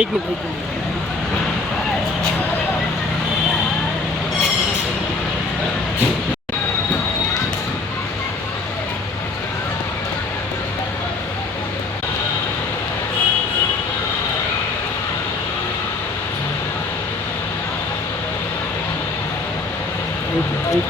एक मिनट एक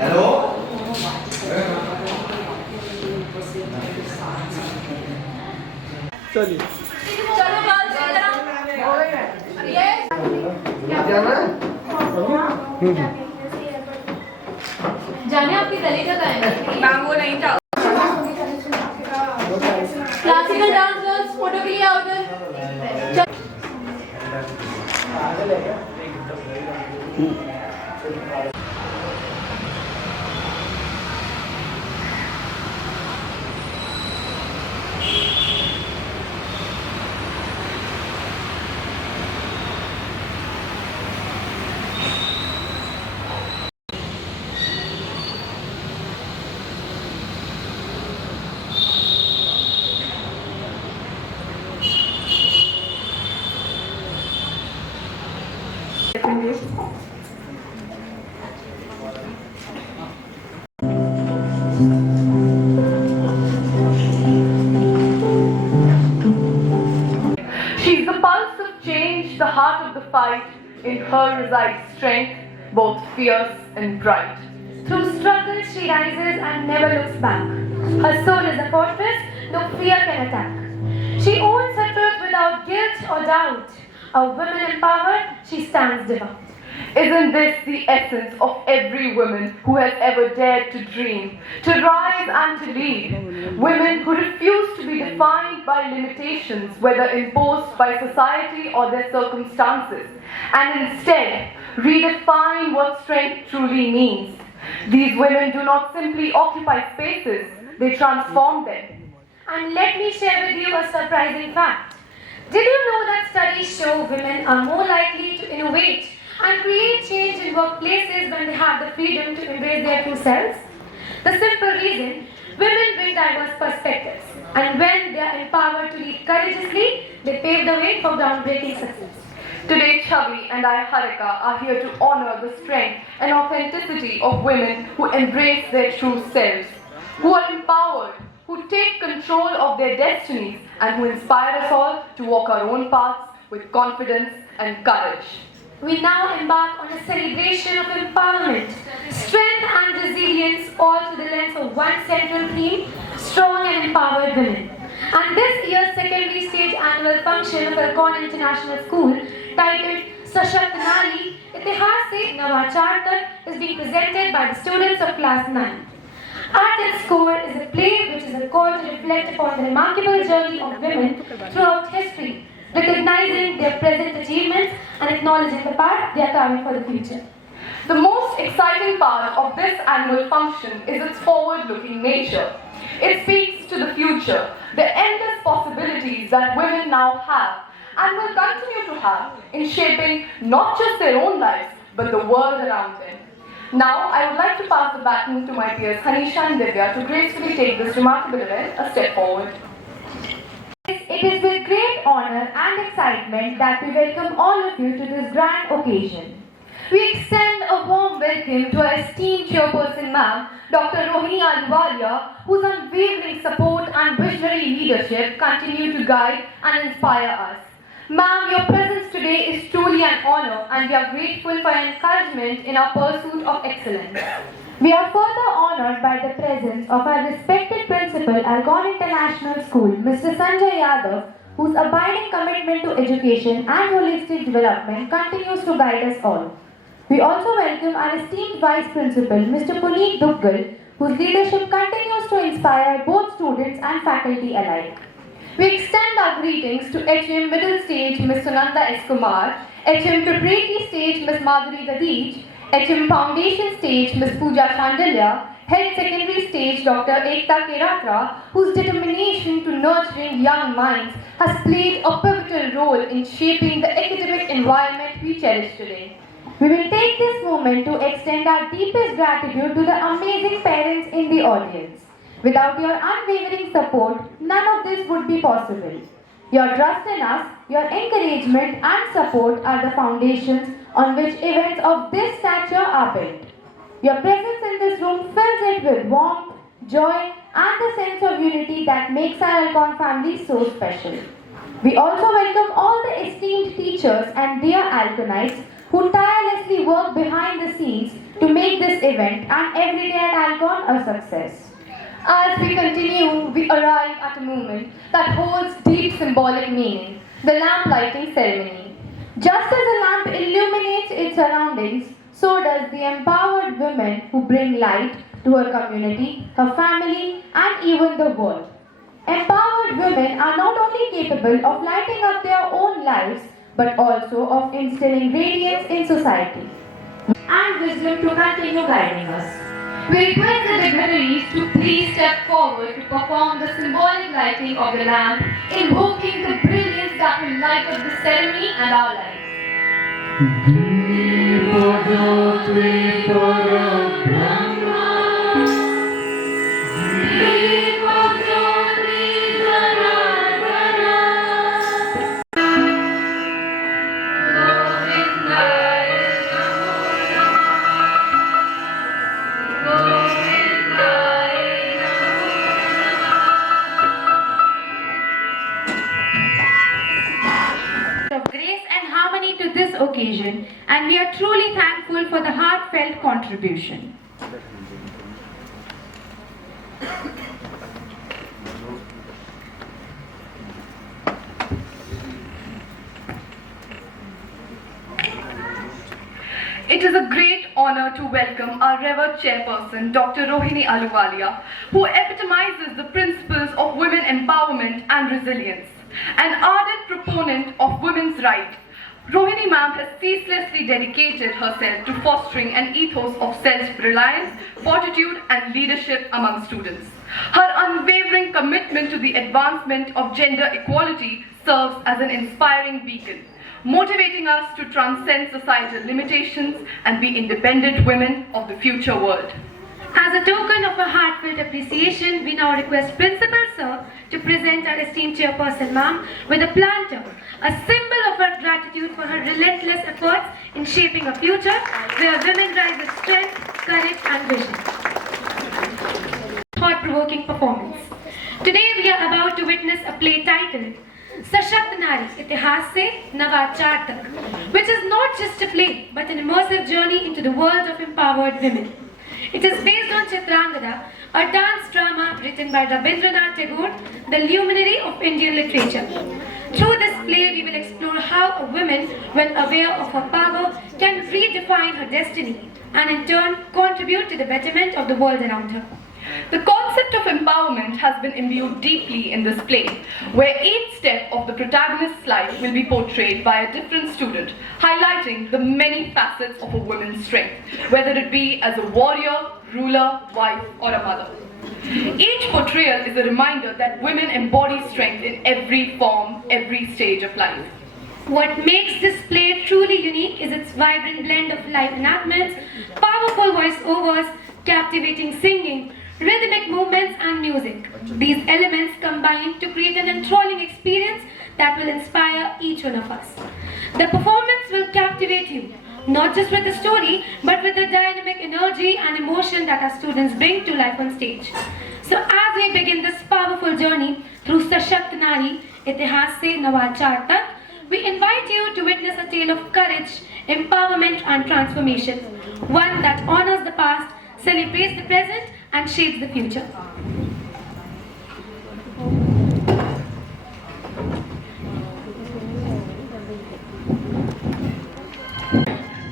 हेलो चलिए चलो बाल जाने आपकी गली का है मैम वो नहीं था क्लासिकल डांस फोटो के लिए outer She's the pulse of change, the heart of the fight. In her resides strength, both fierce and bright. Through struggles she rises and never looks back. Her soul is a fortress no fear can attack. She owns her truth without guilt or doubt. A woman empowered, she stands devout. Isn't this the essence of every woman who has ever dared to dream, to rise and to lead? Women who refuse to be defined by limitations, whether imposed by society or their circumstances, and instead redefine what strength truly means. These women do not simply occupy spaces, they transform them. And let me share with you a surprising fact. Did you know that studies show women are more likely to innovate and create change in workplaces when they have the freedom to embrace their true selves? The simple reason, women bring diverse perspectives, and when they are empowered to lead courageously, they pave the way for groundbreaking success. Today, Chavi and I, Harika, are here to honor the strength and authenticity of women who embrace their true selves, who are empowered, who take control of their destinies, and who inspire us all to walk our own paths with confidence and courage. We now embark on a celebration of empowerment, strength and resilience, all through the lens of one central theme, strong and empowered women. And this year's secondary stage annual function of Alcorn International School, titled Sashakt Nari, Itihas Se Navachar Tak, is being presented by the students of class 9. At its core is a play which is a call to reflect upon the remarkable journey of women throughout history, recognizing their present achievements and acknowledging the path they are carving for the future. The most exciting part of this annual function is its forward-looking nature. It speaks to the future, the endless possibilities that women now have and will continue to have in shaping not just their own lives, but the world around them. Now, I would like to pass the baton to my peers Hanisha and Divya to gracefully take this remarkable event a step forward. It It is with great honor and excitement that we welcome all of you to this grand occasion. We extend a warm welcome to our esteemed chairperson, Ma'am, Dr. Rohini Ahluwalia, whose unwavering support and visionary leadership continue to guide and inspire us. Ma'am, your presence today is truly an honor, and we are grateful for your encouragement in our pursuit of excellence. We are further honored by the presence of our respected principal, Algon International School, Mr. Sanjay Yadav, whose abiding commitment to education and holistic development continues to guide us all. We also welcome our esteemed Vice Principal, Mr. Puneet Duggal, whose leadership continues to inspire both students and faculty alike. We extend our greetings to HM Middle Stage Ms. Sunanda S. Kumar, HM Preparatory Stage Ms. Madhuri Gadij, HM Foundation Stage Ms. Pooja Chandelier, Head Secondary Stage Dr. Ekta Keratra, whose determination to nurturing young minds has played a pivotal role in shaping the academic environment we cherish today. We will take this moment to extend our deepest gratitude to the amazing parents in the audience. Without your unwavering support, none of this would be possible. Your trust in us, your encouragement and support are the foundations on which events of this stature are built. Your presence in this room fills it with warmth, joy and the sense of unity that makes our Alcon family so special. We also welcome all the esteemed teachers and dear Alconites who tirelessly work behind the scenes to make this event and every day at Alcon a success. As we continue, we arrive at a moment that holds deep symbolic meaning, the lamp lighting ceremony. Just as a lamp illuminates its surroundings, so does the empowered women who bring light to her community, her family, and even the world. Empowered women are not only capable of lighting up their own lives, but also of instilling radiance in society and wisdom to continue guiding us. We request the dignitaries to please step forward to perform the symbolic lighting of the lamp, invoking the brilliance that will light up the ceremony and our Of grace and harmony to this occasion, and we are truly thankful for the heartfelt contribution. It is a great honor to welcome our revered chairperson, Dr. Rohini Ahluwalia, who epitomizes the principles of women empowerment and resilience. An ardent proponent of women's rights, Rohini ma'am has ceaselessly dedicated herself to fostering an ethos of self-reliance, fortitude and leadership among students. Her unwavering commitment to the advancement of gender equality serves as an inspiring beacon, motivating us to transcend societal limitations and be independent women of the future world. As a token of our heartfelt appreciation, we now request Principal Sir to present our esteemed chairperson ma'am with a planter, a symbol of our gratitude for her relentless efforts in shaping a future where women rise with strength, courage and vision. Thought-provoking performance. Today we are about to witness a play titled Sashakt Nari Itihas Se Navachar Tak, which is not just a play but an immersive journey into the world of empowered women. It is based on Chitrangada, a dance drama written by Rabindranath Tagore, the luminary of Indian literature. Through this play, we will explore how a woman, when aware of her power, can redefine her destiny and in turn contribute to the betterment of the world around her. The concept of empowerment has been imbued deeply in this play, where each step of the protagonist's life will be portrayed by a different student, highlighting the many facets of a woman's strength, whether it be as a warrior, ruler, wife, or a mother. Each portrayal is a reminder that women embody strength in every form, every stage of life. What makes this play truly unique is its vibrant blend of live enactments, powerful voiceovers, captivating singing, rhythmic movements, and music. These elements combine to create an enthralling experience that will inspire each one of us. The performance will captivate you, not just with the story, but with the dynamic energy and emotion that our students bring to life on stage. So as we begin this powerful journey through Sashakt Nari, Itihas se Nawachar Tak, we invite you to witness a tale of courage, empowerment and transformation, one that honors the past, celebrates the present and shapes the future.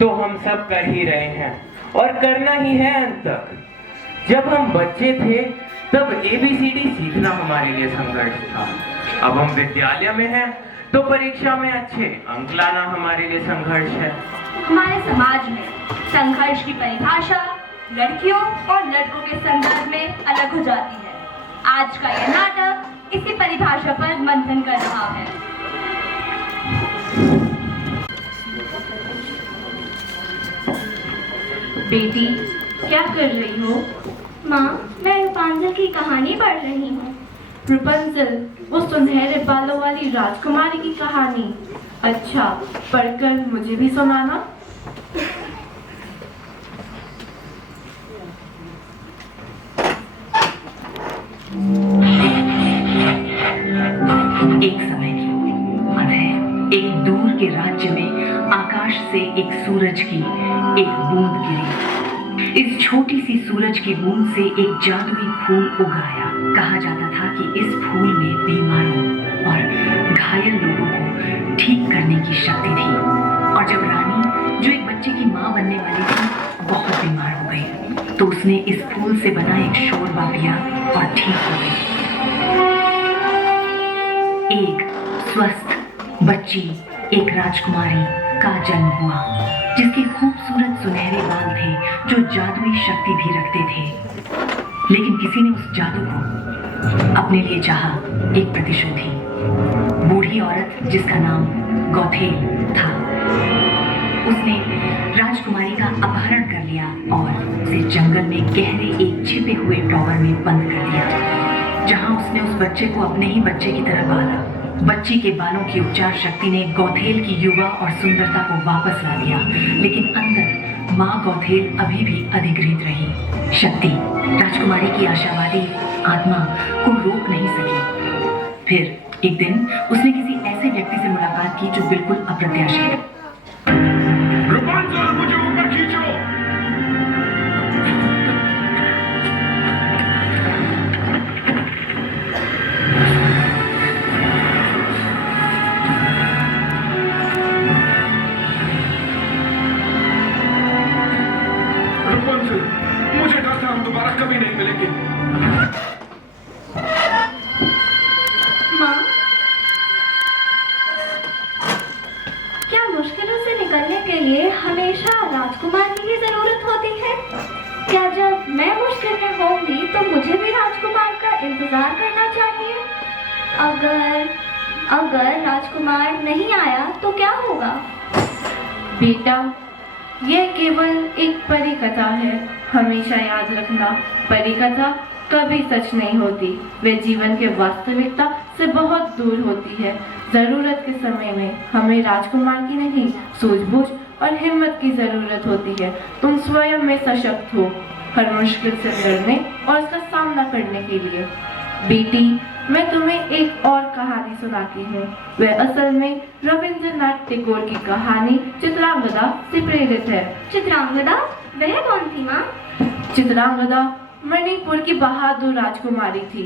तो हम सब कर ही रहे हैं और करना ही है अंत तक। जब हम बच्चे थे तब ABCD सीखना हमारे लिए संघर्ष था। अब हम विद्यालय में हैं तो परीक्षा में अच्छे अंक लाना हमारे लिए संघर्ष है। हमारे समाज में संघर्ष की परिभाषा लड़कियों और लड़कों के संदर्भ में अलग हो जाती है। आज का यह नाटक इसी परिभाषा पर मंथन कर रहा है। बेटी, क्या कर रही हो? माँ, मैं रापुंजल की कहानी पढ़ रही हूँ। रापुंजल, वो सुनहरे बालों वाली राजकुमारी की कहानी। अच्छा, पढ़कर मुझे भी सुनाना। एक समय अंधेर एक दूर के राज्य में आकाश से एक सूरज की एक बूंद गिरी। इस छोटी सी सूरज की बूंद से एक जादुई फूल उगाया। कहा जाता था कि इस फूल में बीमारों और घायल लोगों को ठीक करने की शक्ति थी। और जब रानी, जो एक बच्चे की माँ बनने वाली थी, बहुत बीमार हो गई, तो उसने इस फूल से बना एक शोरबा पिया और ठीक हो गई। एक स्वस्थ बच्ची, एक राजकुमारी का जन्म हुआ, जिसके खूबसूरत सुनहरे बाल थे जो जादुई शक्ति भी रखते थे। लेकिन किसी ने उस जादू को अपने लिए चाहा। एक प्रतिशोधी बूढ़ी औरत जिसका नाम गौथेल था, उसने राजकुमारी का अपहरण कर लिया और उसे जंगल में गहरे एक छिपे हुए टॉवर में बंद कर दिया, जहां उसने उस बच्चे को अपने ही बच्चे की तरह पाला। बच्ची के बालों की उपचार शक्ति ने गौथेल की युवा और सुंदरता को वापस ला दिया, लेकिन अंदर माँ गौथेल अभी भी अधिगृहित रही। शक्ति राजकुमारी की आशावादी आत्मा को रोक नहीं सकी। फिर एक दिन उसने किसी ऐसे व्यक्ति से मुलाकात की जो बिल्कुल अप्रत्याशित। रापुंजल, मुझे ऊपर खींचो। रापुंजल, मुझे डर था हम दोबारा कभी नहीं मिलेंगे। माँ, क्या मुश्किलों से निकलने के लिए हमेशा राजकुमार की ही जरूरत होती है? क्या जब मैं मुश्किल में होंगी तो मुझे भी राजकुमार का इंतजार करना चाहिए? अगर राजकुमार नहीं आया तो क्या होगा? बेटा, यह केवल एक परी कथा है। हमेशा याद रखना, परी कथा कभी सच नहीं होती। वे जीवन के वास्तविकता से बहुत दूर होती है। जरूरत के समय में हमें राजकुमार की नहीं, सूझबूझ और हिम्मत की जरूरत होती है। तुम स्वयं में सशक्त हो, हर मुश्किल से लड़ने और उसका सामना करने के लिए। बेटी, मैं तुम्हें एक और कहानी सुनाती हूँ। वह असल में रविंद्रनाथ टैगोर की कहानी चित्रांगदा से प्रेरित है। चित्रांगदा? वह कौन थी माँ? चित्रांगदा मणिपुर की बहादुर राजकुमारी थी।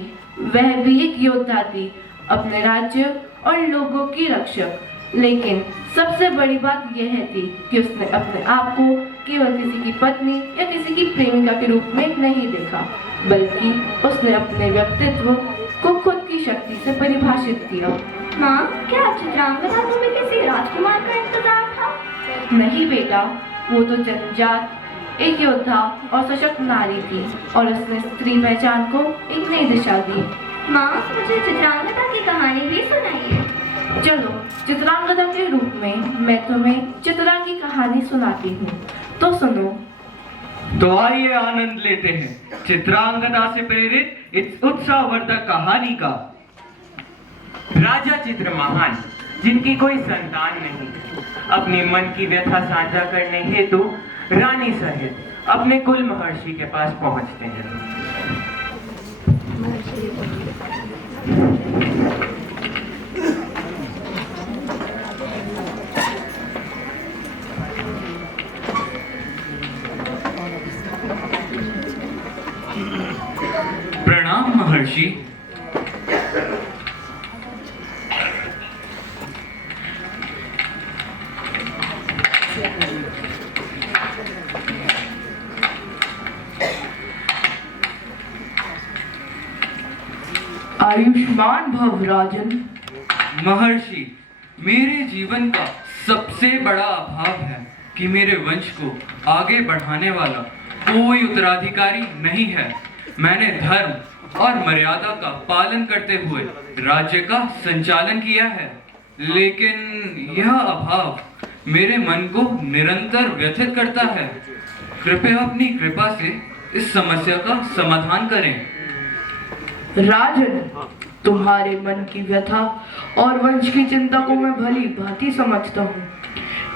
वह भी एक योद्धा थी, अपने राज्य और लोगों की रक्षक। लेकिन सबसे बड़ी बात यह थी कि उसने अपने आप को केवल किसी की पत्नी या किसी की प्रेमिका के रूप में नहीं देखा, बल्कि उसने अपने व्यक्तित्व को खुद की शक्ति से परिभाषित किया। माँ, क्या चित्रांगदा तुम्हें किसी राजकुमार का इंतजार था? नहीं बेटा, वो तो जन्मजात एक योद्धा और सशक्त नारी थी और उसने स्त्री पहचान को एक नई दिशा दी। माँ, मुझे चित्रांगदा की कहानी भी सुनाइए। चलो, चित्रांगदा के रूप में मैं तुम्हें चित्रा की कहानी सुनाती हूँ। तो सुनो। तो आइए आनंद लेते हैं चित्रांगदा से प्रेरित इस उत्साहवर्धक कहानी का। राजा चित्रमहान, जिनकी कोई संतान नहीं, अपने मन की व्यथा साझा करने हेतु रानी सहित अपने कुल महर्षि के पास पहुंचते हैं। प्रणाम महर्षि। आयुष्मान भव राजन। महर्षि, मेरे जीवन का सबसे बड़ा अभाव है कि मेरे वंश को आगे बढ़ाने वाला कोई उत्तराधिकारी नहीं है। मैंने धर्म और मर्यादा का पालन करते हुए राज्य का संचालन किया है, लेकिन यह अभाव मेरे मन को निरंतर व्यथित करता है। कृपया अपनी कृपा से इस समस्या का समाधान करें। राजन, तुम्हारे मन की व्यथा और वंश की चिंता को मैं भली भांति समझता हूँ।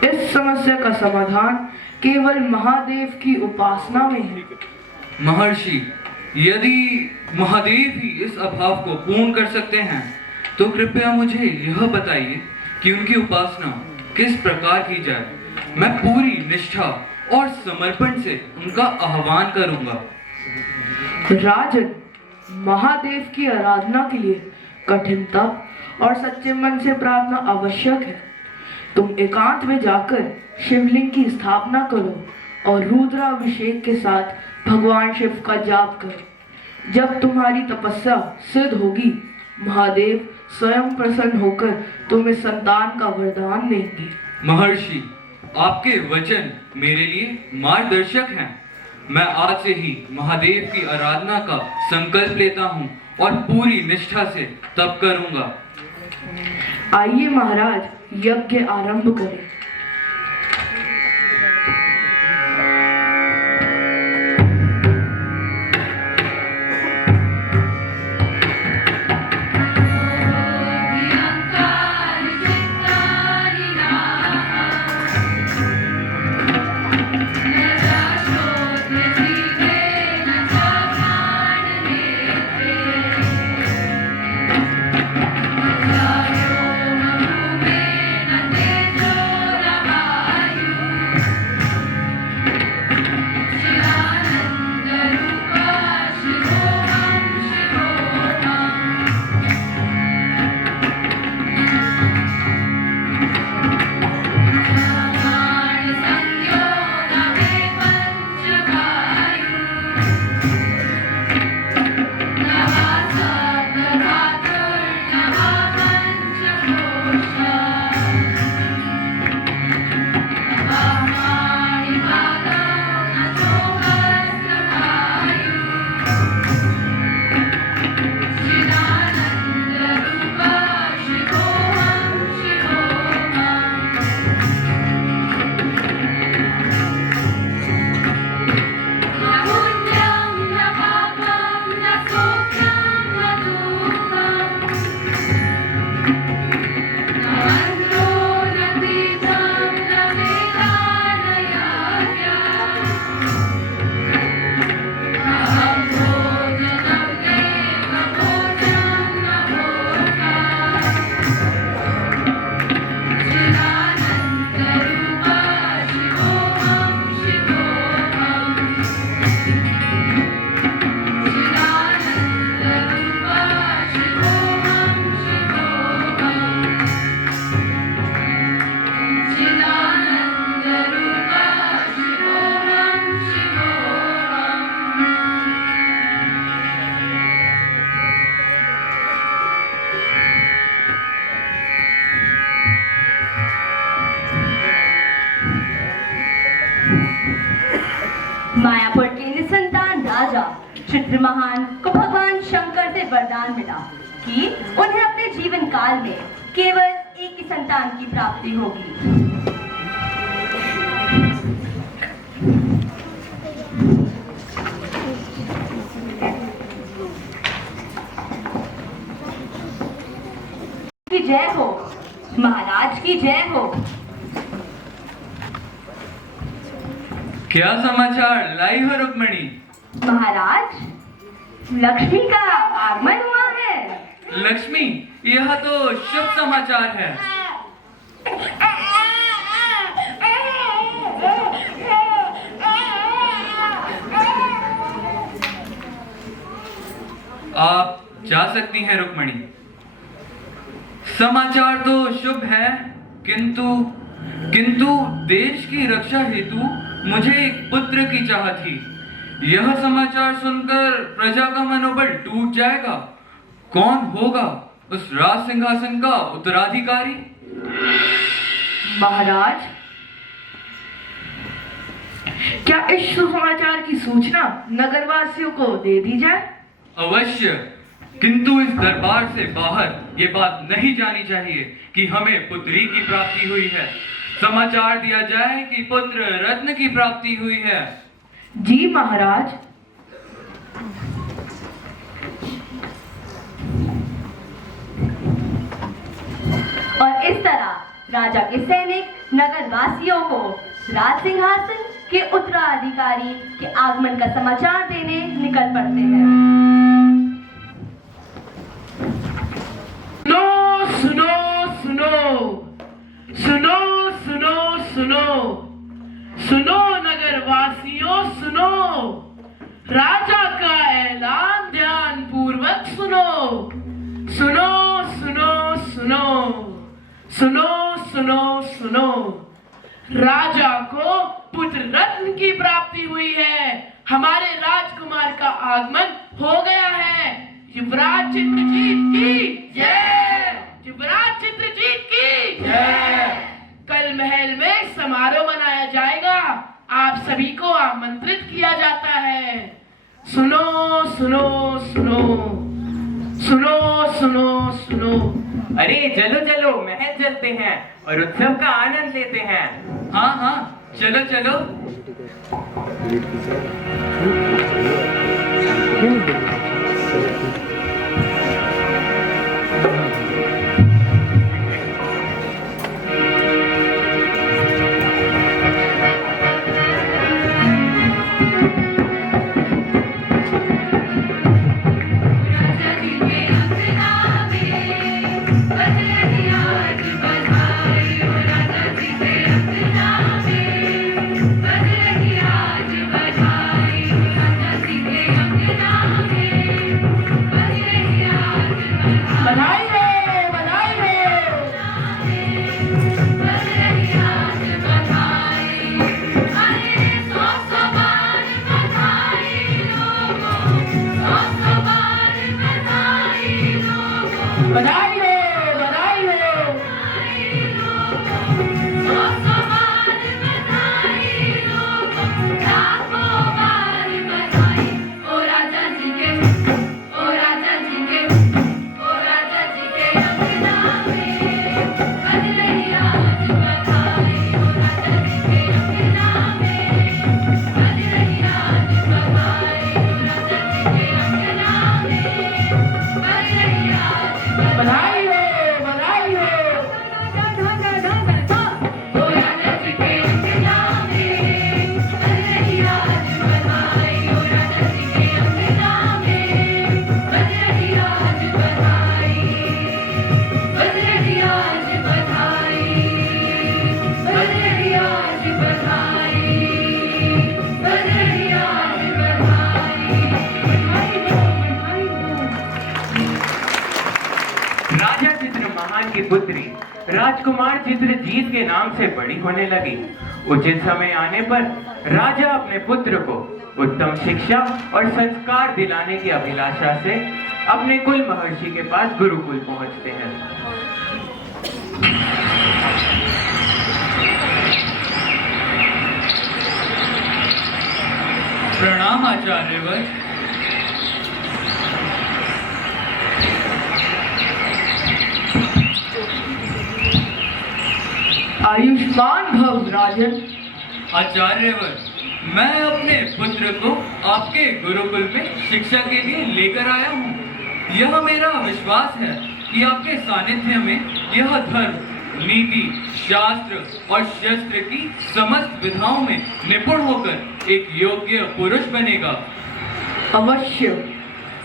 इस समस्या का समाधान केवल महादेव की उपासना में है। महर्षि, यदि महादेव ही इस अभाव को पूर्ण कर सकते हैं, तो कृपया मुझे यह बताइए कि उनकी उपासना किस प्रकार की जाए। मैं पूरी निष्ठा और समर्पण से उनका आह्वान करूंगा। राजन, महादेव की आराधना के लिए कठिन तप और सच्चे मन से प्रार्थना आवश्यक है। तुम एकांत में जाकर शिवलिंग की स्थापना करो और रुद्राभिषेक के साथ भगवान शिव का जाप करो। जब तुम्हारी तपस्या सिद्ध होगी, महादेव स्वयं प्रसन्न होकर तुम्हें संतान का वरदान देंगे। महर्षि, आपके वचन मेरे लिए मार्गदर्शक हैं। मैं आज से ही महादेव की आराधना का संकल्प लेता हूँ और पूरी निष्ठा से तप करूंगा। आइए महाराज, यज्ञ आरंभ करें। मायापुर के निसंतान राजा चित्रमहान को भगवान शंकर से वरदान मिला कि उन्हें अपने जीवन काल में केवल एक ही संतान की प्राप्ति होगी। की जय हो। क्या समाचार लाई हो रुक्मणी? महाराज, लक्ष्मी का आगमन हुआ है। लक्ष्मी, यह तो शुभ समाचार है। आप जा सकती हैं रुक्मणी। समाचार तो शुभ है, किंतु देश की रक्षा हेतु मुझे एक पुत्र की चाह थी। यह समाचार सुनकर प्रजा का मनोबल टूट जाएगा। कौन होगा उस राज सिंहासन का उत्तराधिकारी? महाराज, क्या इस सुसमाचार की सूचना नगरवासियों को दे दी जाए? अवश्य, किंतु इस दरबार से बाहर ये बात नहीं जानी चाहिए कि हमें पुत्री की प्राप्ति हुई है। समाचार दिया जाए कि पुत्र रत्न की प्राप्ति हुई है। जी महाराज। और इस तरह राजा के सैनिक नगर वासियों को राज सिंहासन के उत्तराधिकारी के आगमन का समाचार देने निकल पड़ते हैं। सुनो सुनो सुनो सुनो सुनो सुनो सुनो नगर वासियों सुनो, राजा का ऐलान ध्यान पूर्वक सुनो। सुनो सुनो सुनो सुनो सुनो सुनो, राजा को पुत्र रत्न की प्राप्ति हुई है। हमारे राजकुमार का आगमन हो गया है। युवराज चित्रजीत की जय, युवराज चित्रजीत की जय। कल महल में समारोह मनाया जाएगा। आप सभी को आमंत्रित किया जाता है। सुनो सुनो सुनो सुनो सुनो सुनो। अरे चलो चलो, महल चलते हैं और उत्सव का आनंद लेते हैं। हाँ हाँ, चलो चलो। पुत्री राजकुमार चित्रजीत के नाम से बड़ी होने लगी। उचित समय आने पर राजा अपने पुत्र को उत्तम शिक्षा और संस्कार दिलाने की अभिलाषा से अपने कुल महर्षि के पास गुरुकुल पहुंचते हैं। प्रणाम आचार्यवर। आयुष्मान भव राजन। आचार्यवर, मैं अपने पुत्र को आपके गुरुकुल में शिक्षा के लिए लेकर आया हूँ। यह मेरा विश्वास है कि आपके सानिध्य में यह धर्म नीति, शास्त्र और शस्त्र की समस्त विधाओं में निपुण होकर एक योग्य पुरुष बनेगा। अवश्य,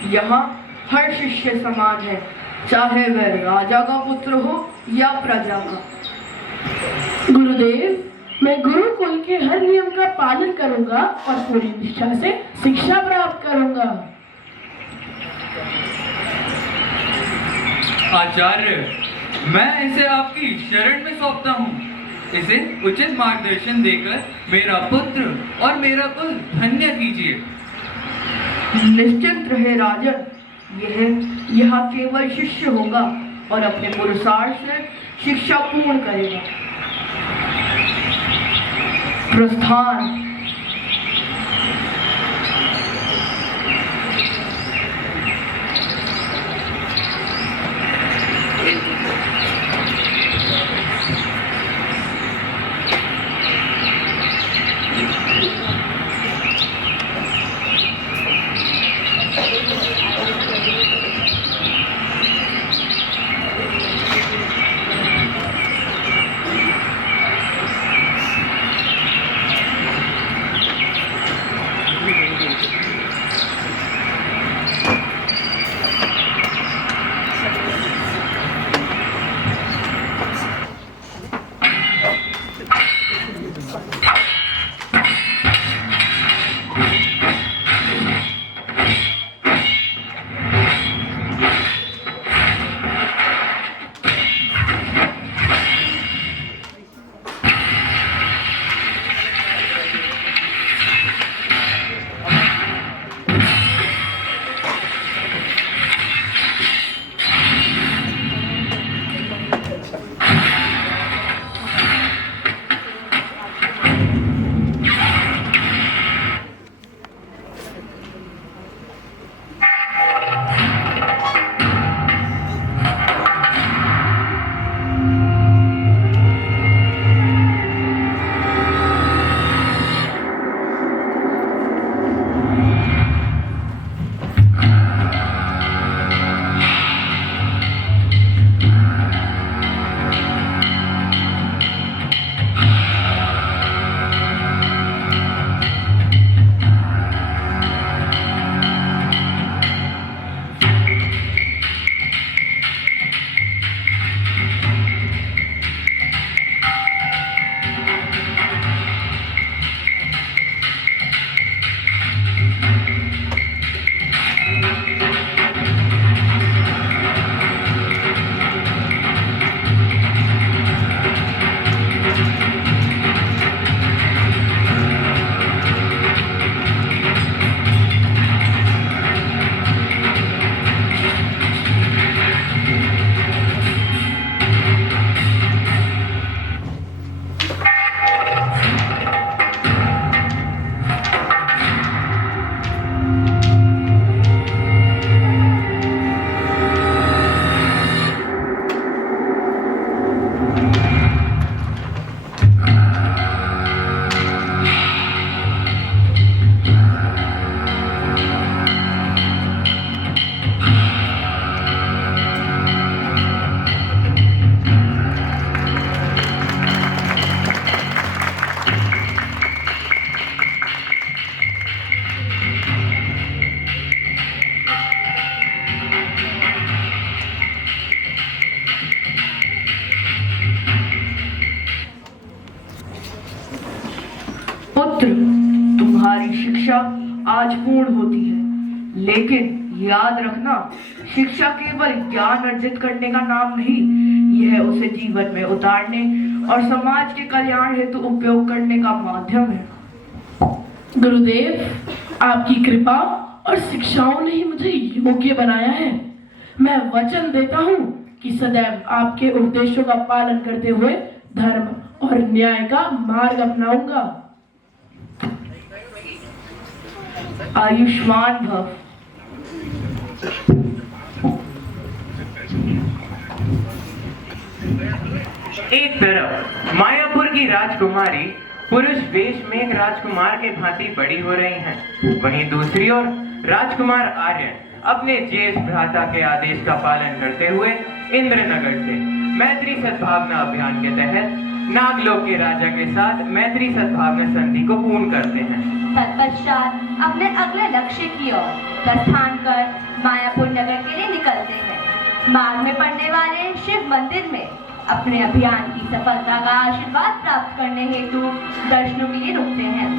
यहाँ हर शिष्य समान है, चाहे वह राजा का पुत्र हो या प्रजा का। गुरुदेव, मैं गुरुकुल के हर नियम का पालन करूंगा और पूरी निष्ठा से शिक्षा प्राप्त करूंगा। आचार्य, मैं इसे आपकी शरण में सौंपता हूँ। इसे उचित मार्गदर्शन देकर मेरा पुत्र और मेरा कुल धन्य कीजिए। निश्चिंत रहे राजन, यह यहाँ केवल शिष्य होगा और अपने पुरुषार्थ से शिक्षा पूर्ण करेगा। प्रस्थान। पुत्र, तुम्हारी शिक्षा आज पूर्ण होती है, लेकिन याद रखना, शिक्षा केवल ज्ञान अर्जित करने का नाम नहीं, यह उसे जीवन में उतारने और समाज के कल्याण हेतु उपयोग करने का माध्यम है। गुरुदेव, आपकी कृपा और शिक्षाओं ने ही मुझे योग्य बनाया है। मैं वचन देता हूँ कि सदैव आपके उपदेशों का पालन करते हुए धर्म और न्याय का मार्ग अपनाऊंगा। आयुष्मान भव। एक तरफ मायापुर की राजकुमारी पुरुष वेश में एक राजकुमार के भांति बड़ी हो रही हैं, वहीं दूसरी ओर राजकुमार आर्यन अपने ज्येष्ठ भ्राता के आदेश का पालन करते हुए इंद्रनगर से मैत्री सद्भावना अभियान के तहत नागलोक के राजा के साथ मैत्री सद्भावना संधि को पूर्ण करते हैं। तत्पश्चात अपने अगले लक्ष्य की ओर प्रस्थान कर मायापुर नगर के लिए निकलते हैं। मार्ग में पड़ने वाले शिव मंदिर में अपने अभियान की सफलता का आशीर्वाद प्राप्त करने हेतु दर्शनों के लिए रुकते हैं।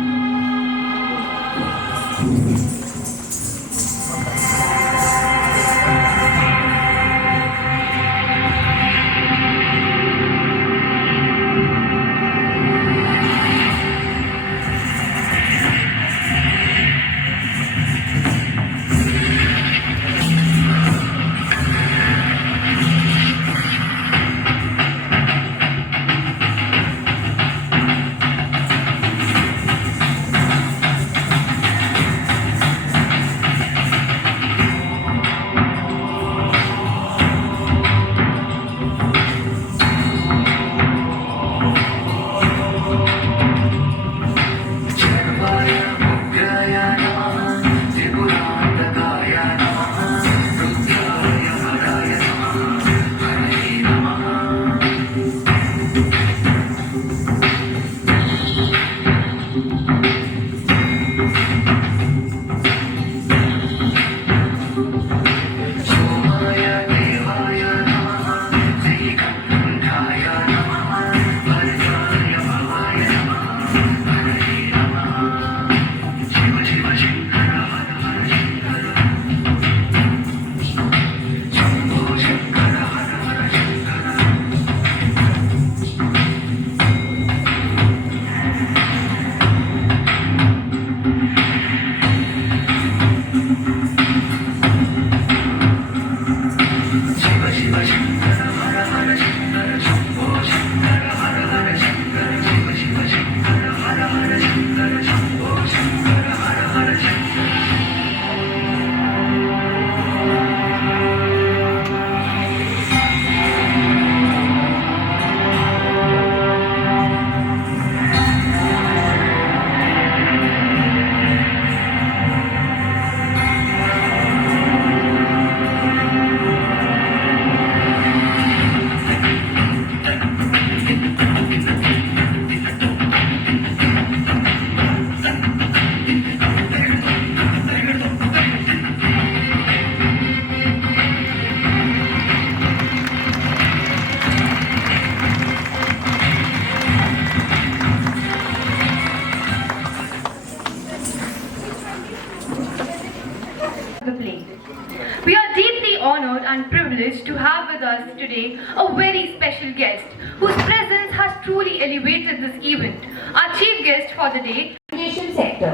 We are deeply honored and privileged to have with us today a very special guest whose presence has truly elevated this event. Our chief guest for the day, education sector.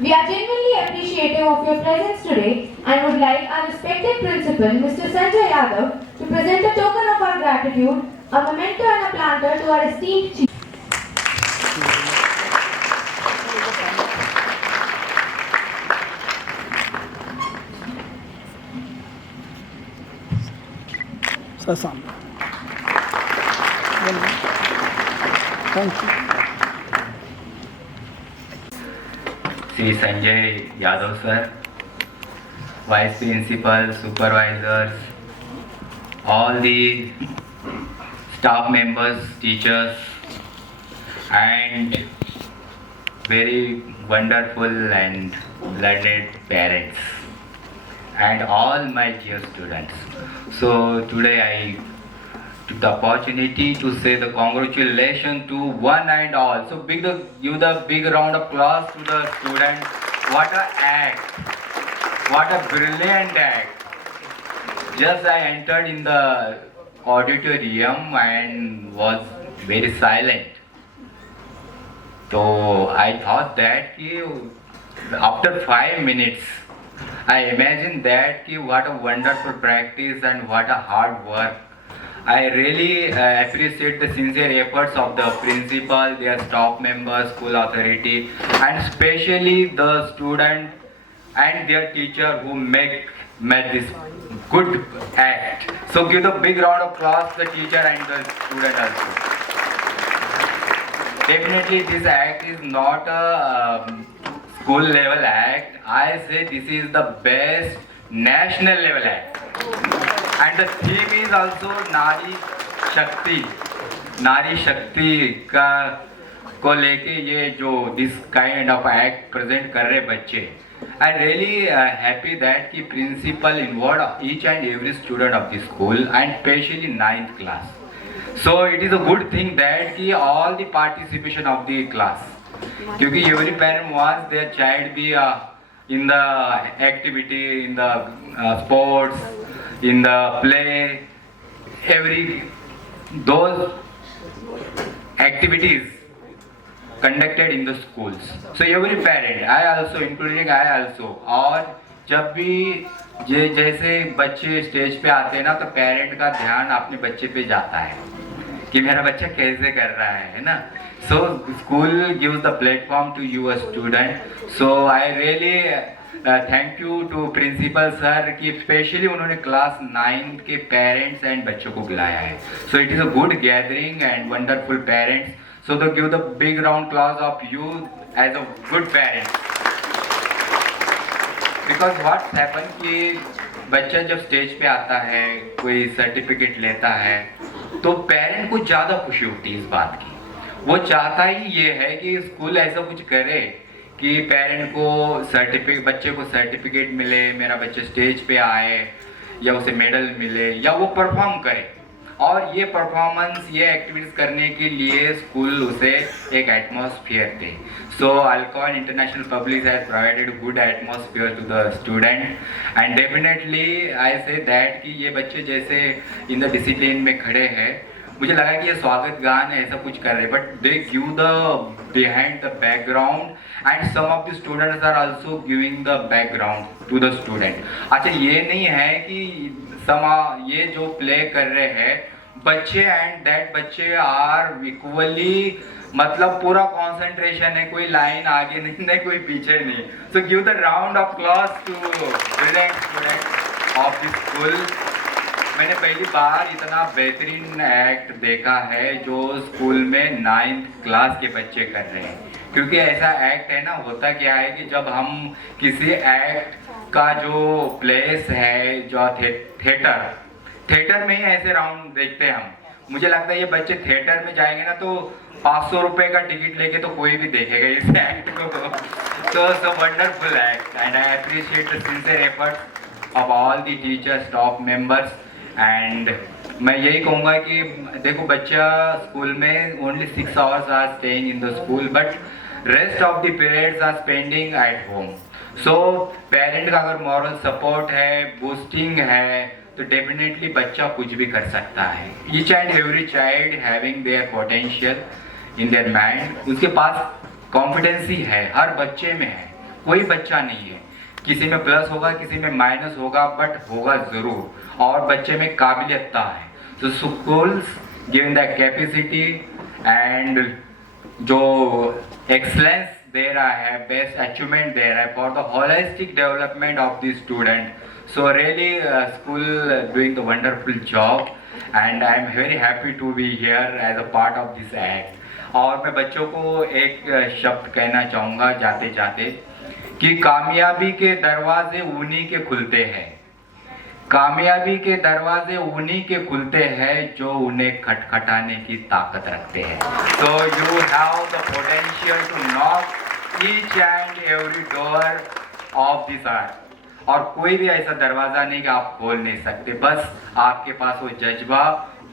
We are genuinely appreciative of your presence today and would like our respected principal, Mr. Sanjay Yadav, to present a token of our gratitude, a memento and a planter to our esteemed chief. Sri Sanjay Yadav sir, Vice Principal, Supervisors, all the staff members, teachers, and very wonderful and learned parents, and all my dear students. So today I took the opportunity to say the congratulations to one and all. So give the big round of applause to the students. What a act! What a brilliant act! Just I entered in the auditorium and was very silent. So I thought that after 5 minutes, I imagined that what a wonderful practice and what a hard work. I really appreciate the sincere efforts of the principal, their staff members, school authority, and especially the student and their teacher who made this good act. So give the big round of applause to the teacher and the student also. Definitely this act is not a school level act. I say this is the best national level act. and the theme is also नारी शक्ति का को लेके ये जो this kind of act present कर रहे बच्चे. I really happy that the principal involved each and every student of the school and especially 9th class. So it is a good thing that ki all the participation of the class. क्योंकि every parent wants their child be in the activity, in the sports, in the play, every those activities conducted in the schools. So every parent, I also, और जब भी जैसे बच्चे stage पे आते हैं ना तो पेरेंट का ध्यान अपने बच्चे पे जाता है कि मेरा बच्चा कैसे कर रहा है ना. So school gives the platform to you a student. So I really thank you to principal sir कि स्पेशली उन्होंने क्लास 9 के पेरेंट्स एंड बच्चों को बुलाया है. So it is a good gathering and wonderful parents. So to give the big round applause of you as a good parent. Because what happen कि बच्चा जब स्टेज पे आता है कोई सर्टिफिकेट लेता है तो पेरेंट को ज़्यादा खुशी होती है इस बात की. वो चाहता ही ये है कि स्कूल ऐसा कुछ करे कि पेरेंट को बच्चे को सर्टिफिकेट मिले, मेरा बच्चा स्टेज पे आए या उसे मेडल मिले या वो परफॉर्म करे. और ये परफॉर्मेंस ये एक्टिविटीज करने के लिए स्कूल उसे एक एटमॉस्फेयर दे. So alcohol international public has provided good atmosphere to the student and definitely I say that कि ये बच्चे जैसे इन द डिसिप्लिन में खड़े हैं, मुझे लगा कि ये स्वागत गान ऐसा कुछ कर रहे, but they give the behind the background and some of the students are also giving the background to the student. अच्छा, ये नहीं है कि ये जो प्ले कर रहे हैं बच्चे एंड दैट बच्चे आर इक्वली, मतलब पूरा कंसंट्रेशन है, कोई लाइन आगे नहीं कोई पीछे नहीं. So give the round of applause to brilliant student of the school. मैंने पहली बार इतना बेहतरीन एक्ट देखा है जो स्कूल में 9th क्लास के बच्चे कर रहे हैं. क्योंकि ऐसा एक्ट है ना, होता क्या है कि जब हम किसी एक्ट का जो प्लेस है जो थिएटर में ही ऐसे राउंड देखते हैं हम. मुझे लगता है ये बच्चे थिएटर में जाएंगे ना तो 500 रुपए का टिकट लेके तो कोई भी देखेगा इस एक्ट को. so wonderful act and I appreciate the sincere efforts of all the teachers, staff members. And मैं यही कहूँगा कि देखो बच्चा स्कूल में only 6 hours are staying in the school but rest of the periods are spending at home. So parent का अगर moral support है, बूस्टिंग है, तो डेफिनेटली बच्चा कुछ भी कर सकता है. Each and every child having their potential in their mind. उसके पास कॉन्फिडेंसी है, हर बच्चे में है, कोई बच्चा नहीं है किसी में प्लस होगा किसी में माइनस होगा, बट होगा जरूर. और बच्चे में काबिलियत है. तो schools given the capacity and जो एक्सलेंस दे रहा है, बेस्ट अचीवमेंट दे रहा है for the holistic development of the student. So really school doing the wonderful job and I am very happy to be here as a part of this act. और मैं बच्चों को एक शब्द कहना चाहूँगा जाते जाते कि कामयाबी के दरवाजे उन्हीं के खुलते हैं, कामयाबी के दरवाजे उन्हीं के खुलते हैं जो उन्हें खटखटाने की ताकत रखते हैं. So you have the potential to knock each and every door of this earth. और कोई भी ऐसा दरवाजा नहीं कि आप खोल नहीं सकते, बस आपके पास वो जज्बा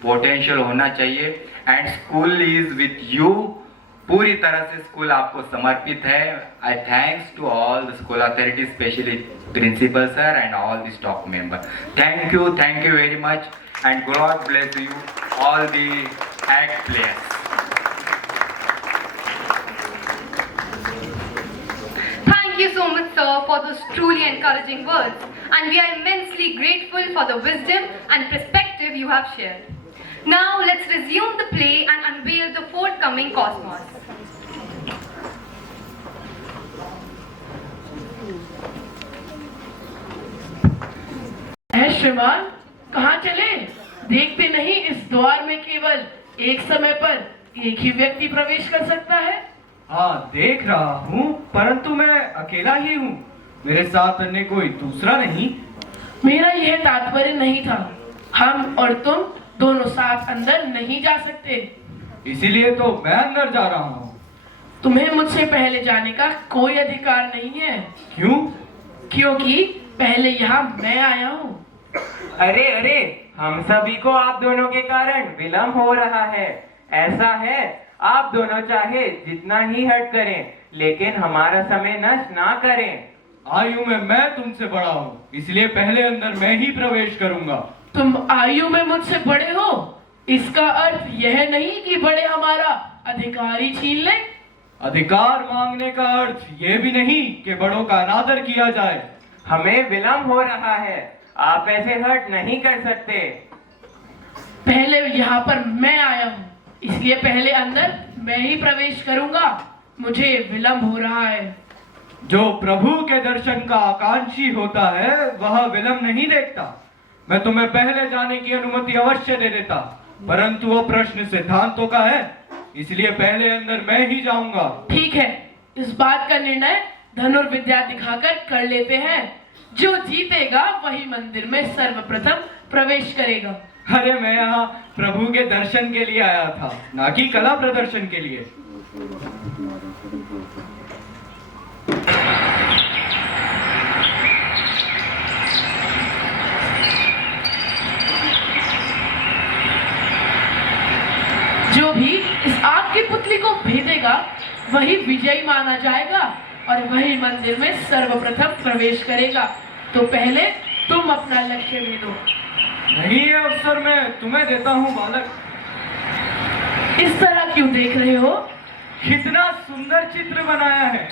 पोटेंशियल होना चाहिए. And school is with you. पूरी तरह से स्कूल आपको समर्पित है. I thanks to all the school authority, specially principal sir and all the staff member. Thank you very much and God bless you all the act players. Thank you so much, sir, for those truly encouraging words, and we are immensely grateful for the wisdom and perspective you have shared. Now, let's resume the play and unveil the forthcoming cosmos. श्रीमान, कहाँ चले? देखते नहीं इस द्वार में केवल एक समय पर एक ही व्यक्ति प्रवेश कर सकता है. हाँ, देख रहा हूँ, परंतु मैं अकेला ही हूँ, मेरे साथ अन्य कोई दूसरा नहीं. मेरा यह तात्पर्य नहीं था. हम और तुम दोनों साथ अंदर नहीं जा सकते। इसीलिए तो मैं अंदर जा रहा हूँ। तुम्हें मुझसे पहले जाने का कोई अधिकार नहीं है। क्यों? क्योंकि पहले यहाँ मैं आया हूँ। अरे अरे, हम सभी को आप दोनों के कारण विलम्ब हो रहा है। ऐसा है, आप दोनों चाहे जितना ही हट करें, लेकिन हमारा समय नष्ट ना करें। आयु में मैं तुमसे बड़ा हूँ, इसलिए पहले अंदर मैं ही प्रवेश करूंगा। तुम आयु में मुझसे बड़े हो, इसका अर्थ यह नहीं कि बड़े हमारा अधिकार ही छीन ले। अधिकार मांगने का अर्थ ये भी नहीं कि बड़ों का अनादर किया जाए। हमें विलम्ब हो रहा है, आप ऐसे हट नहीं कर सकते। पहले यहाँ पर मैं आया हूँ, इसलिए पहले अंदर मैं ही प्रवेश करूंगा। मुझे विलम्ब हो रहा है। जो प्रभु के दर्शन का आकांक्षी होता है वह विलम्ब नहीं देखता। मैं तुम्हें पहले जाने की अनुमति अवश्य दे देता, परंतु वो प्रश्न सिद्धांतों का है, इसलिए पहले अंदर मैं ही जाऊंगा। ठीक है, इस बात का निर्णय धनुर्विद्या दिखाकर कर लेते हैं। जो जीतेगा वही मंदिर में सर्वप्रथम प्रवेश करेगा। अरे मैं यहाँ प्रभु के दर्शन के लिए आया था, ना कि कला प्रदर्शन के लिए। जो भी इस आग की पुतली को भेदेगा वही विजयी माना जाएगा और वही मंदिर में सर्वप्रथम प्रवेश करेगा। तो पहले तुम अपना लक्ष्य भेदो। नहीं, ये अवसर मैं तुम्हें देता हूँ बालक। इस तरह क्यों देख रहे हो? कितना सुंदर चित्र बनाया है।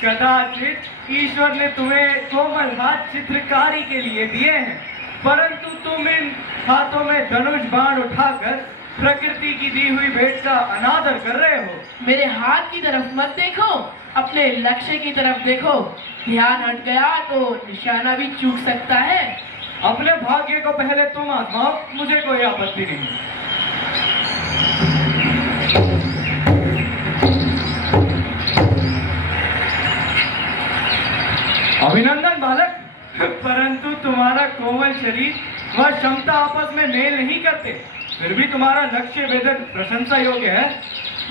कदाचित ईश्वर ने तुम्हें कोमल हाथ चित्रकारी के लिए दिए हैं, परंतु तुम इन हाथों में धनुष बाण उठाकर प्रकृति की दी हुई भेंट का अनादर कर रहे हो। मेरे हाथ की तरफ मत देखो, अपने लक्ष्य की तरफ देखो। ध्यान हट गया तो निशाना भी चूक सकता है। अपने भाग्य को पहले तुम आजमाओ, मुझे कोई आपत्ति नहीं। अभिनंदन बालक, परंतु तुम्हारा कोमल शरीर व क्षमता आपस में मेल नहीं करते, फिर भी तुम्हारा लक्ष्य वेदन प्रशंसा योग्य है।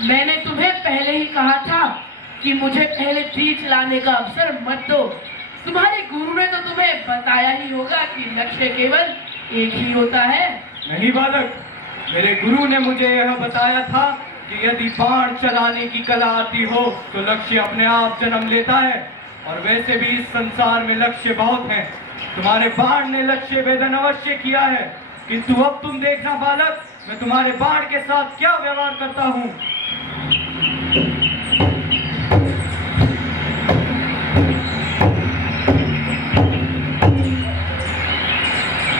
मैंने तुम्हें पहले ही कहा था कि मुझे पहले तीर चलाने का अवसर मत दो। तुम्हारे गुरु ने तो तुम्हें बताया ही होगा कि लक्ष्य केवल एक ही होता है। नहीं बालक, मेरे गुरु ने मुझे यह बताया था कि यदि बाण चलाने की कला आती हो तो लक्ष्य अपने आप जन्म लेता है, और वैसे भी इस संसार में लक्ष्य बहुत हैं। तुम्हारे बाण ने लक्ष्य वेदन अवश्य किया है, किंतु अब तुम देखना बालक, मैं तुम्हारे बाण के साथ क्या व्यवहार करता हूँ।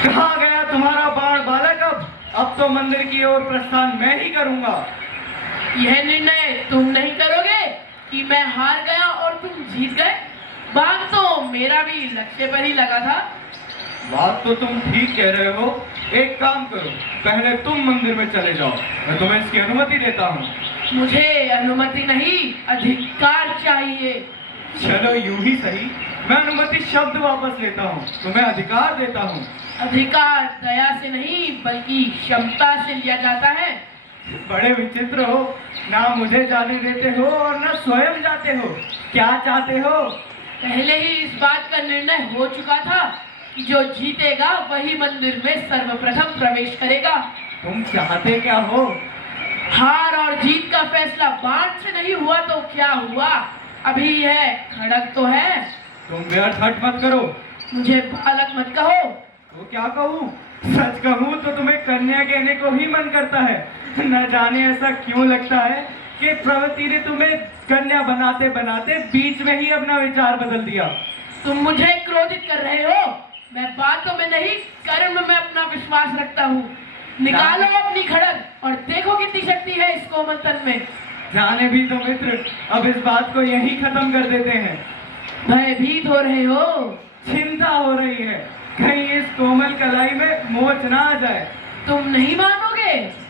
कहाँ गया तुम्हारा बाण बालक? अब तो मंदिर की ओर प्रस्थान मैं ही करूंगा। यह निर्णय तुम नहीं करोगे कि मैं हार गया और तुम जीत गए। बात तो मेरा भी लक्ष्य पर ही लगा था। बात तो तुम ठीक कह रहे हो। एक काम करो, पहले तुम मंदिर में चले जाओ, मैं तुम्हें इसकी अनुमति देता हूँ। मुझे अनुमति नहीं, अधिकार चाहिए। चलो यूं ही सही, मैं अनुमति शब्द वापस लेता हूँ, तुम्हें अधिकार देता हूँ। अधिकार दया से नहीं बल्कि क्षमता से लिया जाता है। बड़े विचित्र हो, ना मुझे जाने देते हो और ना स्वयं जाते हो। क्या चाहते हो? पहले ही इस बात का निर्णय हो चुका था कि जो जीतेगा वही मंदिर में सर्वप्रथम प्रवेश करेगा। तुम चाहते क्या हो? हार और जीत का फैसला बाण से नहीं हुआ तो क्या हुआ? अभी है खड़क तो है। तुम व्यर्थ हट मत करो। मुझे बालक मत कहो। तो क्या कहूँ? सच कहूँ तो तुम्हें कन्या कहने को ही मन करता है। न जाने ऐसा क्यों लगता है कि प्रवृत्ति ने तुम्हें कन्या बनाते बनाते बीच में ही अपना विचार बदल दिया। तुम मुझे क्रोधित कर रहे हो। मैं बातों में नहीं कर्म में अपना विश्वास रखता हूँ। निकालो अपनी खड़क और देखो कितनी शक्ति है इस कोमल तन में। जाने भी तो मित्र, अब इस बात को यही खत्म कर देते हैं। भयभीत हो रहे हो? चिंता हो रही है, कहीं इस कोमल कलाई में मोच ना आ जाए। तुम नहीं मानोगे।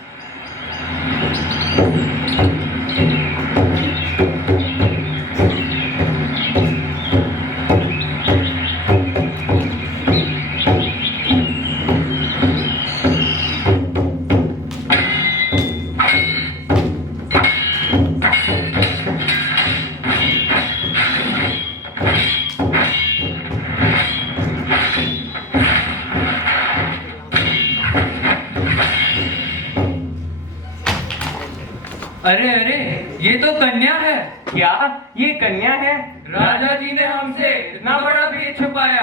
अरे अरे, ये तो कन्या है। क्या ये कन्या है? राजा जी ने हमसे इतना बड़ा भेद छुपाया।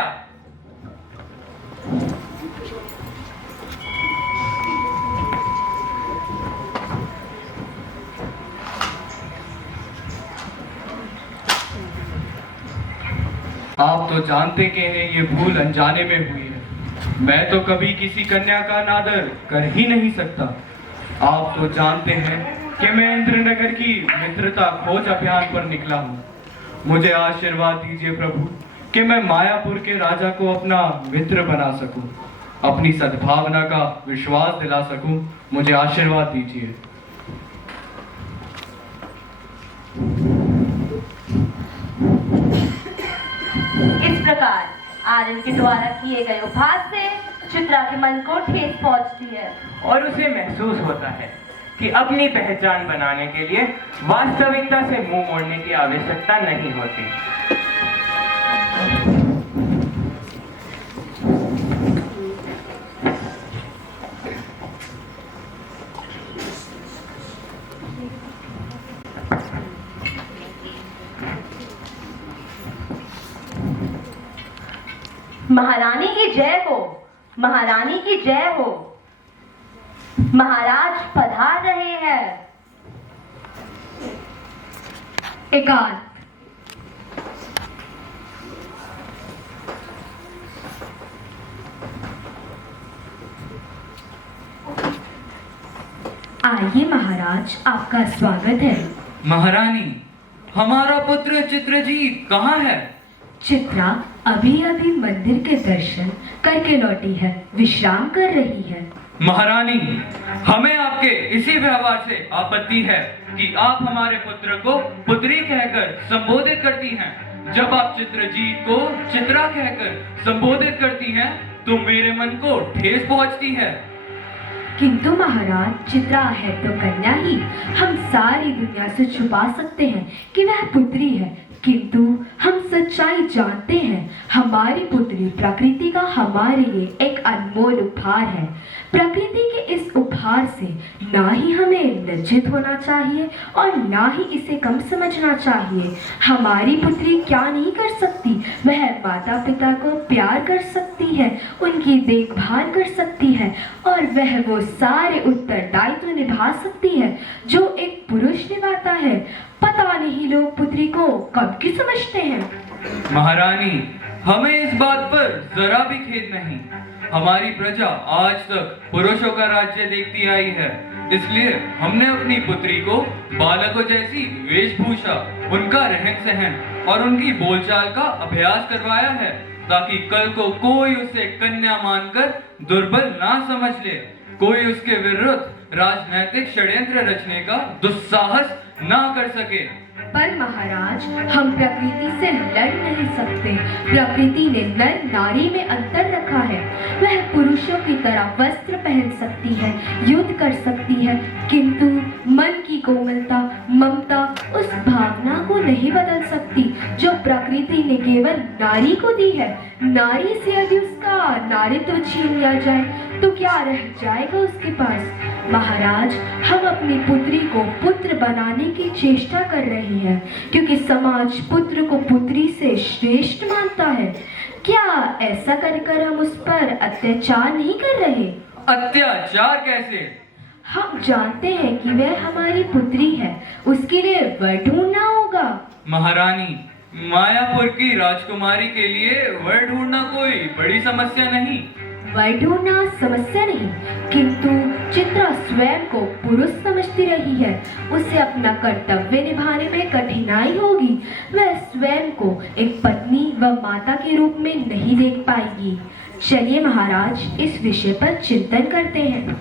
आप तो जानते के हैं ये भूल अनजाने में हुई है। मैं तो कभी किसी कन्या का अनादर कर ही नहीं सकता। आप तो जानते हैं कि मैं इंद्रनगर की मित्रता खोज अभियान पर निकला हूँ। मुझे आशीर्वाद दीजिए प्रभु कि मैं मायापुर के राजा को अपना मित्र बना सकूं, अपनी सद्भावना का विश्वास दिला सकूं। मुझे आशीर्वाद दीजिए। इस प्रकार आर्यन के द्वारा किए गए उपहास से चित्रा के मन को ठेस पहुंचती है और उसे महसूस होता है कि अपनी पहचान बनाने के लिए वास्तविकता से मुंह मोड़ने की आवश्यकता नहीं होती। महारानी की जय हो, महारानी की जय हो। महाराज पधार रहे हैं। एकांत। आइए महाराज, आपका स्वागत है। महारानी, हमारा पुत्र चित्रजीत कहाँ है? चित्रा अभी अभी मंदिर के दर्शन करके लौटी है, विश्राम कर रही है। महारानी, हमें आपके इसी व्यवहार से आपत्ति है कि आप हमारे पुत्र को पुत्री कहकर संबोधित करती हैं। जब आप चित्रजीत को चित्रा कहकर संबोधित करती हैं तो मेरे मन को ठेस पहुंचती है। किंतु महाराज, चित्रा है तो कन्या ही। हम सारी दुनिया से छुपा सकते हैं कि वह पुत्री है, किंतु हम सच्चाई जानते हैं। हमारी पुत्री प्रकृति का हमारे लिए एक अनमोल उपहार है। प्रकृति के इस उपहार से ना ही हमें लज्जित होना चाहिए और ना ही इसे कम समझना चाहिए। हमारी पुत्री क्या नहीं कर सकती? वह माता पिता को प्यार कर सकती है, उनकी देखभाल कर सकती है और वह वो सारे उत्तरदायित्व निभा सकती है जो एक पुरुष निभाता है। पता नहीं लोग पुत्री को कब की समझते हैं। महारानी, हमें इस बात पर जरा भी खेद नहीं। हमारी प्रजा आज तक पुरुषों का राज्य देखती आई है, इसलिए हमने अपनी पुत्री को बालकों जैसी वेशभूषा, उनका रहन सहन और उनकी बोलचाल का अभ्यास करवाया है, ताकि कल को कोई उसे कन्या मानकर दुर्बल ना समझ ले, कोई उसके विरुद्ध राजनैतिक षड्यंत्र रचने का दुस्साहस ना कर सके। पर महाराज, हम प्रकृति से लड़ नहीं सकते। प्रकृति ने नर नारी में अंतर रखा है। वह पुरुषों की तरह वस्त्र पहन सकती है, युद्ध कर सकती है, किंतु मन की कोमलता, ममता, उस भावना को नहीं बदल सकती जो प्रकृति ने केवल नारी को दी है। नारी से यदि उसका नारीत्व छीन लिया जाए तो क्या रह जाएगा उसके पास? महाराज, हम अपनी पुत्री को पुत्र बनाने की चेष्टा कर रही है, क्योंकि समाज पुत्र को पुत्री से श्रेष्ठ मानता है। क्या ऐसा कर हम उस पर अत्याचार नहीं कर रहे? अत्याचार कैसे? हम जानते हैं कि वह हमारी पुत्री है, उसके लिए वर ढूंढना होगा। महारानी, मायापुर की राजकुमारी के लिए वर ढूंढना कोई बड़ी समस्या नहीं। वर ढूंढना समस्या नहीं, किंतु चित्रा स्वयं को पुरुष समझती रही है। उसे अपना कर्तव्य निभाने में कठिनाई होगी। वह स्वयं को एक पत्नी व माता के रूप में नहीं देख पाएगी। चलिए महाराज, इस विषय पर चिंतन करते हैं।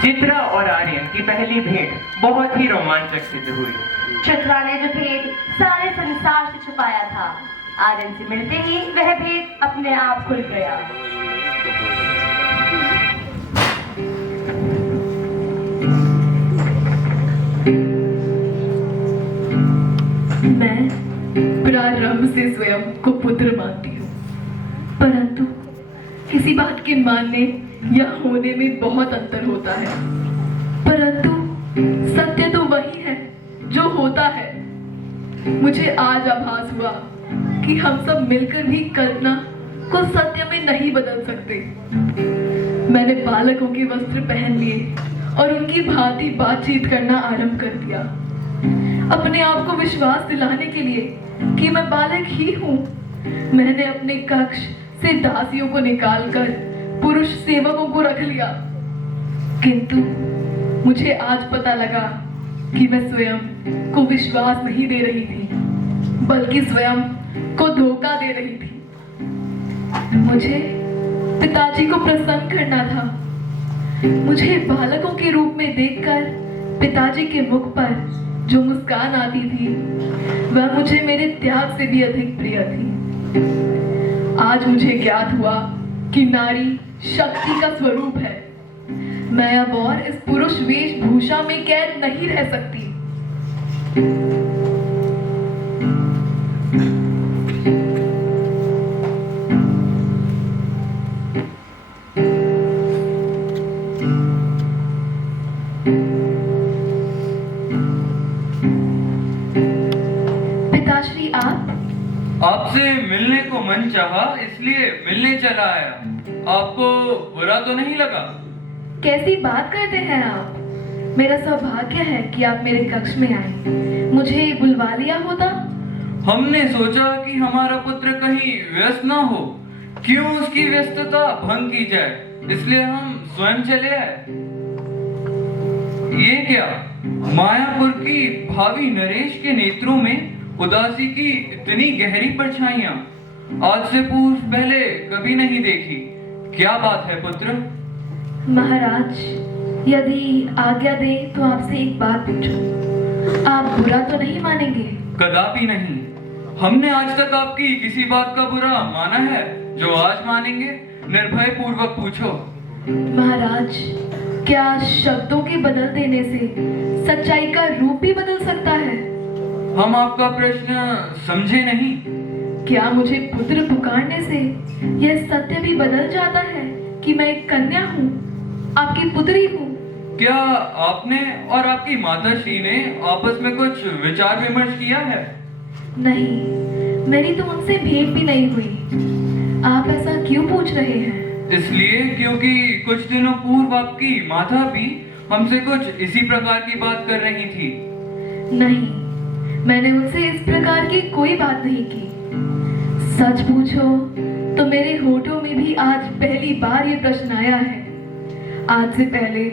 चित्रा और आर्यन की पहली भेंट बहुत ही रोमांचक सिद्ध हुई। चित्रा ने जो भेद सारे संसार से छुपाया था, आर्यन से मिलते ही वह भेद अपने आप खुल गया। मैं प्रारंभ से स्वयं को पुत्र मानती हूँ, परंतु किसी बात के मानने या होने में बहुत अंतर होता है, परंतु सत्य तो वही है जो होता है। मुझे आज आभास हुआ कि हम सब मिलकर भी कल्पना को सत्य में नहीं बदल सकते। मैंने बालकों के वस्त्र पहन लिए और उनकी भांति बातचीत करना आरंभ कर दिया, अपने आप को विश्वास दिलाने के लिए कि मैं बालक ही हूँ। मैंने अपने कक्ष से दासियों को निकालकर पुरुष सेवकों को रख लिया, किंतु मुझे आज पता लगा कि मैं स्वयं को विश्वास नहीं दे रही थी, बल्कि स्वयं को धोखा दे रही थी। मुझे पिताजी को प्रसन्न करना था। मुझे बालकों के रूप में देखकर पिताजी के मुख पर जो मुस्कान आती थी वह मुझे मेरे त्याग से भी अधिक प्रिय थी। आज मुझे ज्ञात हुआ कि नारी शक्ति का स्वरूप है। मैं अब और इस पुरुष वेशभूषा में कैद नहीं रह सकती। पिताश्री, आपसे मिलने को मन चाहा, इसलिए मिलने चला आया। आपको बुरा तो नहीं लगा? कैसी बात करते हैं आप? मेरा सौभाग्य है कि आप मेरे कक्ष में आए। मुझे बुलवा लिया होता? हमने सोचा कि हमारा पुत्र कहीं व्यस्त ना हो, क्यों उसकी व्यस्तता भंग की जाए, इसलिए हम स्वयं चले आए। ये क्या, मायापुर की भावी नरेश के नेत्रों में उदासी की इतनी गहरी परछाइयां आज से पूर्व पहले कभी नहीं देखी। क्या बात है पुत्र? महाराज, यदि आज्ञा दे तो आपसे एक बात पूछूं। आप बुरा तो नहीं मानेंगे? कदापि नहीं। हमने आज तक आपकी किसी बात का बुरा माना है जो आज मानेंगे? निर्भय पूर्वक पूछो। महाराज, क्या शब्दों के बदल देने से सच्चाई का रूप भी बदल सकता है? हम आपका प्रश्न समझे नहीं। क्या मुझे पुत्र पुकारने से यह सत्य भी बदल जाता है कि मैं एक कन्या हूँ, आपकी पुत्री हूँ? क्या आपने और आपकी माताश्री ने आपस में कुछ विचार विमर्श किया है? नहीं, मेरी तो उनसे भेंट भी नहीं हुई। आप ऐसा क्यों पूछ रहे हैं? इसलिए क्योंकि कुछ दिनों पूर्व आपकी माता भी हमसे कुछ इसी प्रकार की बात कर रही थी। नहीं, मैंने उनसे इस प्रकार की कोई बात नहीं की। सच पूछो तो मेरे होठों में भी आज पहली बार ये प्रश्न आया है। आज से पहले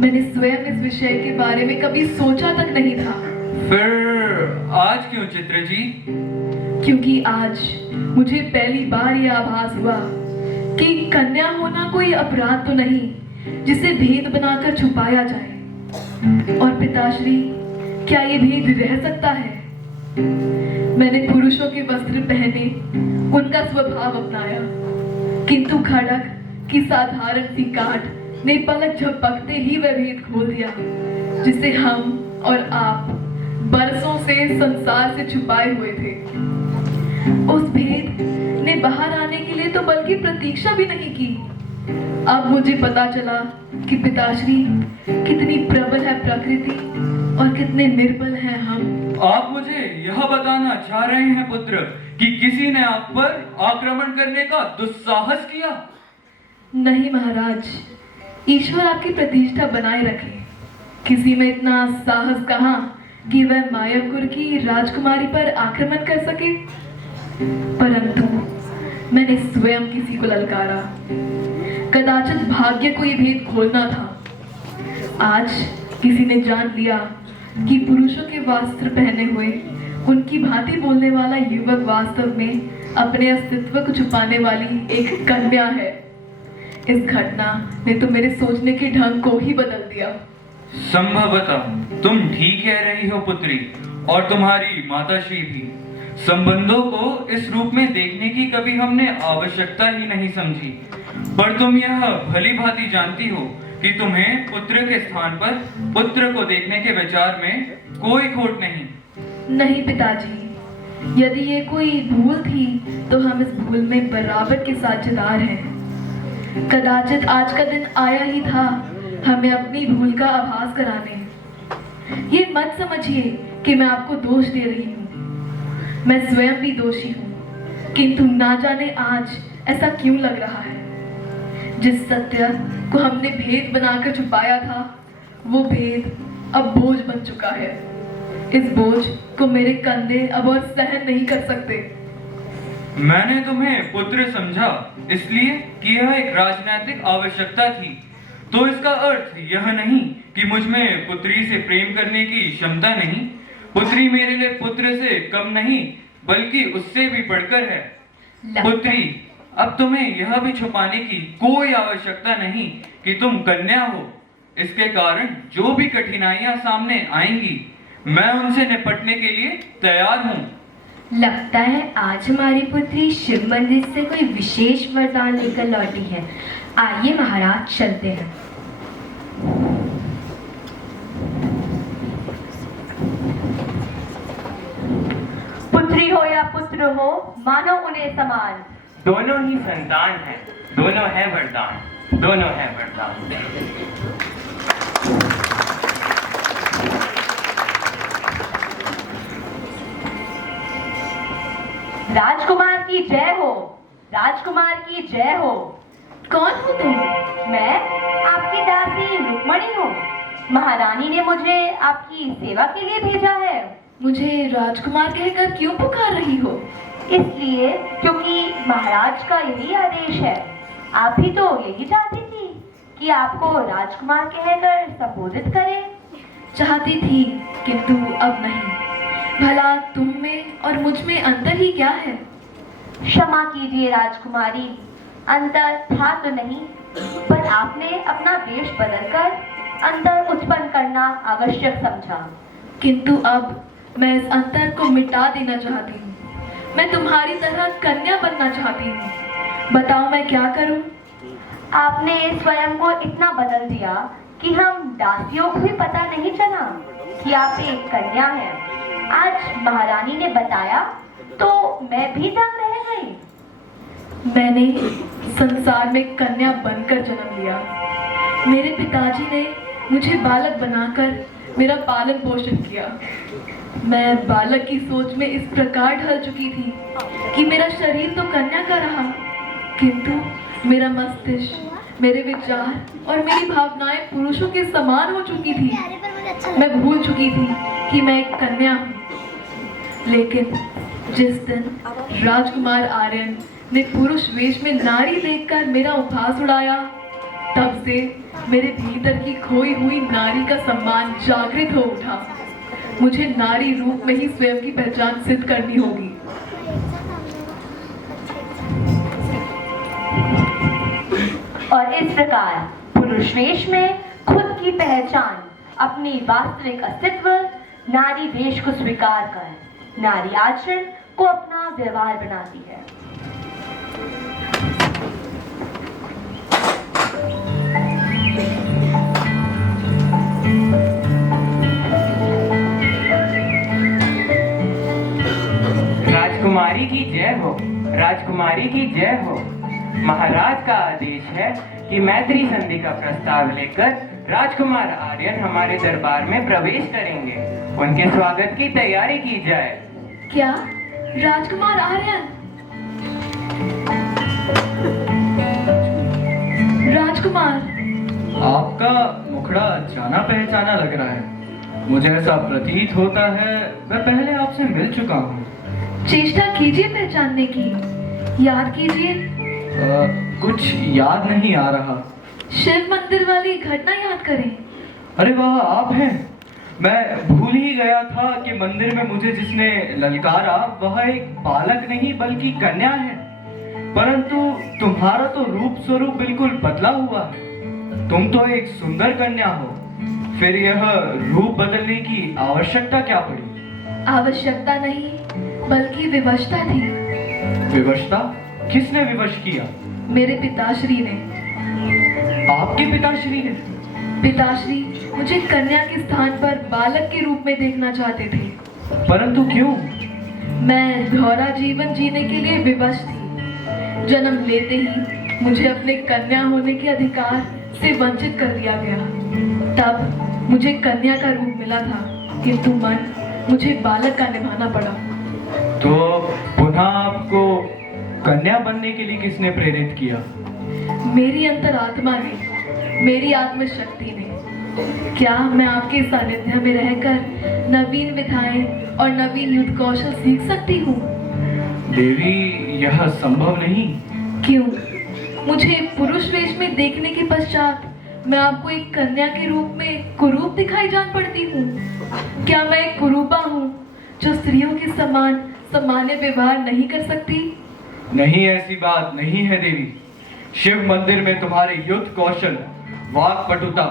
मैंने स्वयं इस विषय के बारे में कभी सोचा तक नहीं था। फिर आज क्यों चित्र जी? क्योंकि आज मुझे पहली बार यह आभास हुआ कि कन्या होना कोई अपराध तो नहीं जिसे भेद बनाकर छुपाया जाए। और पिताश्री, क्या ये भेद रह सकता है? मैंने पुरुषों के वस्त्र पहने, उनका स्वभाव अपनाया, किंतु खड़क की साधारण सी काट ने पलक झपकते ही वह भेद खोल दिया जिसे हम और आप बरसों से संसार से छुपाए हुए थे। उस भेद ने बाहर आने के लिए तो बल्कि प्रतीक्षा भी नहीं की। अब मुझे पता चला कि पिताश्री कितनी प्रबल है प्रकृति और कितने निर्बल हैं हम। आप मुझे यह बताना चाह रहे हैं पुत्र कि किसी ने आप पर आक्रमण करने का दुस्साहस किया? नहीं महाराज, ईश्वर आपकी प्रतिष्ठा बनाए रखे। किसी में इतना साहस कहाँ कि वह मायापुर की राजकुमारी पर आक्रमण कर सके। परंतु मैंने स्वयं किसी को ललकारा। कदाचित भाग्य को ये भेद खोलना था। आज किसी ने जान लिया कि पुरुषों के वस्त्र पहने हुए उनकी भांति बोलने वाला युवक वास्तव में अपने अस्तित्व को छुपाने वाली एक कन्या है। इस घटना ने तो मेरे सोचने के ढंग को ही बदल दिया। संभवतः तुम ठीक कह रही हो पुत्री, और तुम्हारी माताश्री भी। संबंधों को इस रूप में देखने की कभी हमने आवश्यकता ही नहीं समझी, पर तुम यह भली भांति जानती हो कि तुम्हें पुत्र के स्थान पर पुत्र को देखने के विचार में कोई खोट नहीं। नहीं पिताजी, यदि ये कोई भूल थी तो हम इस भूल में बराबर के साझेदार हैं। कदाचित आज का दिन आया ही था हमें अपनी भूल का आभास कराने। ये मत समझिए कि मैं आपको दोष दे रही हूँ, मैं स्वयं भी दोषी हूँ, किंतु ना जाने आज ऐसा क्यों लग रहा है। जिस सत्य को हमने भेद बनाकर छुपाया था, वो भेद अब बोझ बन चुका है। इस बोझ को मेरे कंधे अब और सहन नहीं कर सकते। मैंने तुम्हें पुत्र समझा इसलिए कि यह एक राजनीतिक आवश्यकता थी, तो इसका अर्थ यह नहीं कि मुझ में पुत्री से प्रेम करने की क्षमता नहीं। पुत्री मेरे लिए पुत्र से कम नहीं बल्कि उससे भी बढ़कर है। पुत्री, अब तुम्हें यह भी छुपाने की कोई आवश्यकता नहीं कि तुम कन्या हो। इसके कारण जो भी कठिनाइयां सामने आएंगी, मैं उनसे निपटने के लिए तैयार हूँ। लगता है आज हमारी पुत्री शिव मंदिर से कोई विशेष वरदान लेकर लौटी है। आइए महाराज, चलते हैं। पुत्री हो या पुत्र हो, मानो उन्हें समान। दोनों ही संतान हैं, दोनों है वरदान, दोनों है वरदान। राजकुमार की जय हो, राजकुमार की जय हो। कौन हो तुम? मैं आपकी दासी रुक्मणी हूँ। महारानी ने मुझे आपकी सेवा के लिए भेजा है। मुझे राजकुमार कहकर क्यों पुकार रही हो? इसलिए क्योंकि महाराज का यही आदेश है। आप भी तो यही चाहती थी कि आपको राजकुमार कहकर संबोधित करें। चाहती थी, किंतु अब नहीं। भला तुम में और मुझ में अंतर ही क्या है? क्षमा कीजिए राजकुमारी, अंतर था तो नहीं, पर आपने अपना वेश बदलकर अंतर उत्पन्न करना आवश्यक समझा। किंतु अब मैं इस अंतर को मिटा देना चाहती हूँ। मैं तुम्हारी तरह कन्या बनना चाहती हूँ। बताओ मैं क्या करूँ? आपने स्वयं को इतना बदल दिया कि हम दासियों को भी पता नहीं चला कि आप एक कन्या हैं। आज महारानी ने बताया तो मैं भी दंग रह गई। मैंने संसार में कन्या बनकर जन्म लिया। मेरे पिताजी ने मुझे बालक बनाकर मेरा पालन पोषण किया। मैं बालक की सोच में इस प्रकार ढल चुकी थी कि मेरा शरीर तो कन्या का रहा, किंतु मेरा मस्तिष्क, मेरे विचार और मेरी भावनाएं पुरुषों के समान हो चुकी थी। मैं भूल चुकी थी कि मैं एक कन्या हूँ। लेकिन जिस दिन राजकुमार आर्यन ने पुरुष वेश में नारी देखकर मेरा उपहास उड़ाया, तब से मेरे भीतर की खोई हुई नारी का सम्मान जागृत हो उठा। मुझे नारी रूप में ही स्वयं की पहचान सिद्ध करनी होगी। और इस प्रकार पुरुष वेश में खुद की पहचान, अपनी वास्तविक अस्तित्व, नारी वेश को स्वीकार कर नारी आचरण को अपना व्यवहार बनाती है। राजकुमारी की जय हो, राजकुमारी की जय हो। महाराज का आदेश है कि मैत्री संधि का प्रस्ताव लेकर राजकुमार आर्यन हमारे दरबार में प्रवेश करेंगे। उनके स्वागत की तैयारी की जाए। क्या? राजकुमार आर्यन? राजकुमार, आपका मुखड़ा जाना पहचाना लग रहा है। मुझे ऐसा प्रतीत होता है मैं पहले आपसे मिल चुका हूँ। चेष्टा कीजिए पहचानने की, याद कीजिए। कुछ याद नहीं आ रहा। शिव मंदिर वाली घटना याद करें। अरे वाह, आप हैं। मैं भूल ही गया था कि मंदिर में मुझे जिसने ललकारा वह एक बालक नहीं बल्कि कन्या है। परंतु तुम्हारा तो रूप स्वरूप बिल्कुल बदला हुआ है। तुम तो एक सुंदर कन्या हो, फिर यह रूप बदलने की आवश्यकता क्या पड़ी? आवश्यकता नहीं बल्कि विवशता थी। विवशता? किसने विवश किया? मेरे पिताश्री ने। आपके पिताश्री ने? पिताश्री मुझे कन्या के स्थान पर बालक के रूप में देखना चाहते थे। परंतु क्यों? मैं दोहरा जीवन जीने के लिए विवश थी। जन्म लेते ही मुझे अपने कन्या होने के अधिकार से वंचित कर दिया गया। तब मुझे कन्या का रूप मिला था, किंतु मन मुझे बालक का निभाना पड़ा। तो पुनः आपको कन्या बनने के लिए किसने प्रेरित किया? मेरी अंतरात्मा ने, मेरी आत्मशक्ति ने। क्या मैं आपके सानिध्य में रहकर नवीन विधाएं और नवीन युद्ध कौशल सीख सकती हूँ? देवी, यह संभव नहीं। क्यों? मुझे पुरुष वेश में देखने के पश्चात मैं आपको एक कन्या के रूप में कुरूप दिखाई जान पड़ती हूँ? क्या मैं एक कुरूपा हूँ जो स्त्रियों के समान सामान्य व्यवहार नहीं कर सकती? नहीं, ऐसी बात नहीं है देवी। शिव मंदिर में तुम्हारे युद्ध कौशल, वाक पटुता,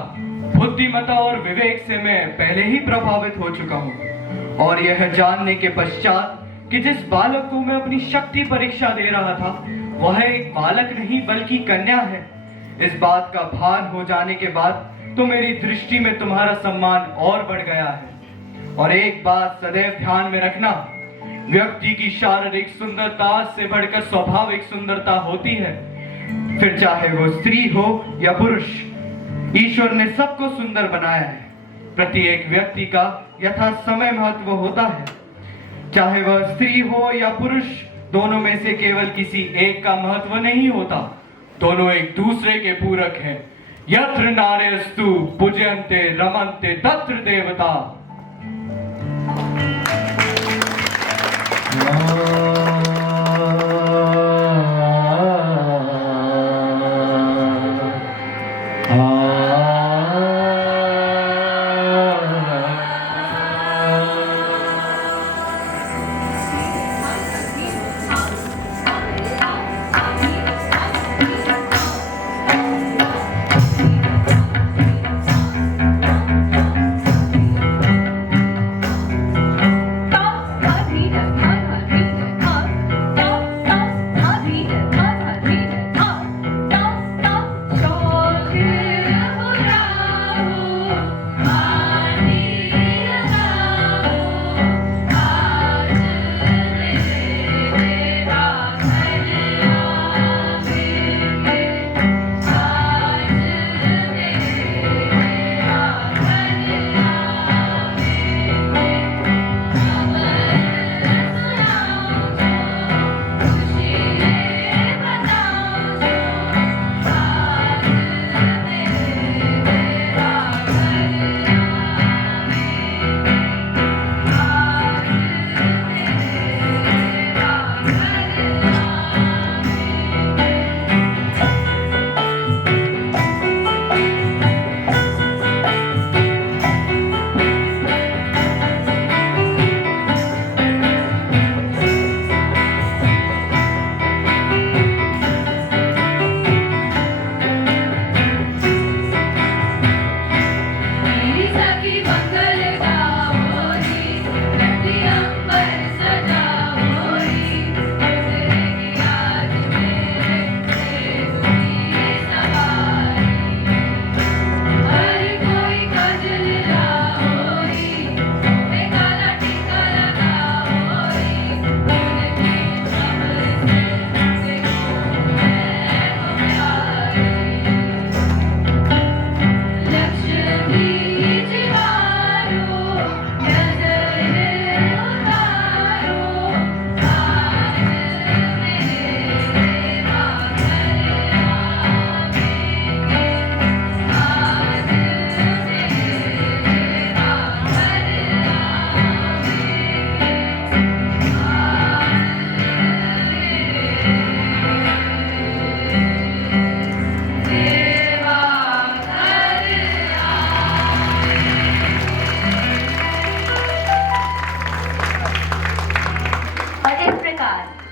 बुद्धिमता और विवेक से मैं पहले ही प्रभावित हो चुका हूँ। और यह जानने के पश्चात कि जिस बालक को मैं अपनी शक्ति परीक्षा दे रहा था वह एक बालक नहीं बल्कि कन्या है, इस बात का भान हो जाने के बाद तो मेरी दृष्टि में तुम्हारा सम्मान और बढ़ गया है। और एक बात सदैव ध्यान में रखना, व्यक्ति की शारीरिक सुंदरता से बढ़कर स्वाभाविक सुंदरता होती है। फिर चाहे वो स्त्री हो या पुरुष, ईश्वर ने सबको सुंदर बनाया है। प्रत्येक व्यक्ति का यथा समय महत्व होता है। चाहे वह स्त्री हो या पुरुष, दोनों में से केवल किसी एक का महत्व नहीं होता। दोनों एक दूसरे के पूरक हैं। यत्र नार्यस्तु पूजयन्ते रमन्ते तत्र देवता।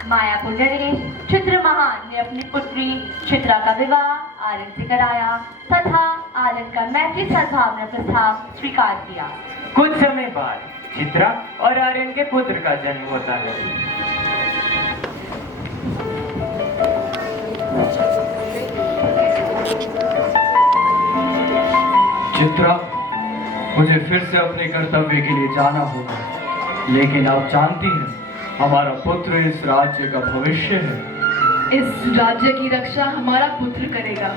मायापुर नरेश चित्रमहान ने अपनी पुत्री चित्रा का विवाह आर्यन से कराया तथा आर्यन का मैत्री सद्भावना प्रस्ताव स्वीकार किया। कुछ समय बाद चित्रा और आर्यन के पुत्र का जन्म होता है। चित्रा, मुझे फिर से अपने कर्तव्य के लिए जाना होगा, लेकिन आप जानती हैं हमारा पुत्र इस राज्य का भविष्य है। इस राज्य की रक्षा हमारा पुत्र करेगा।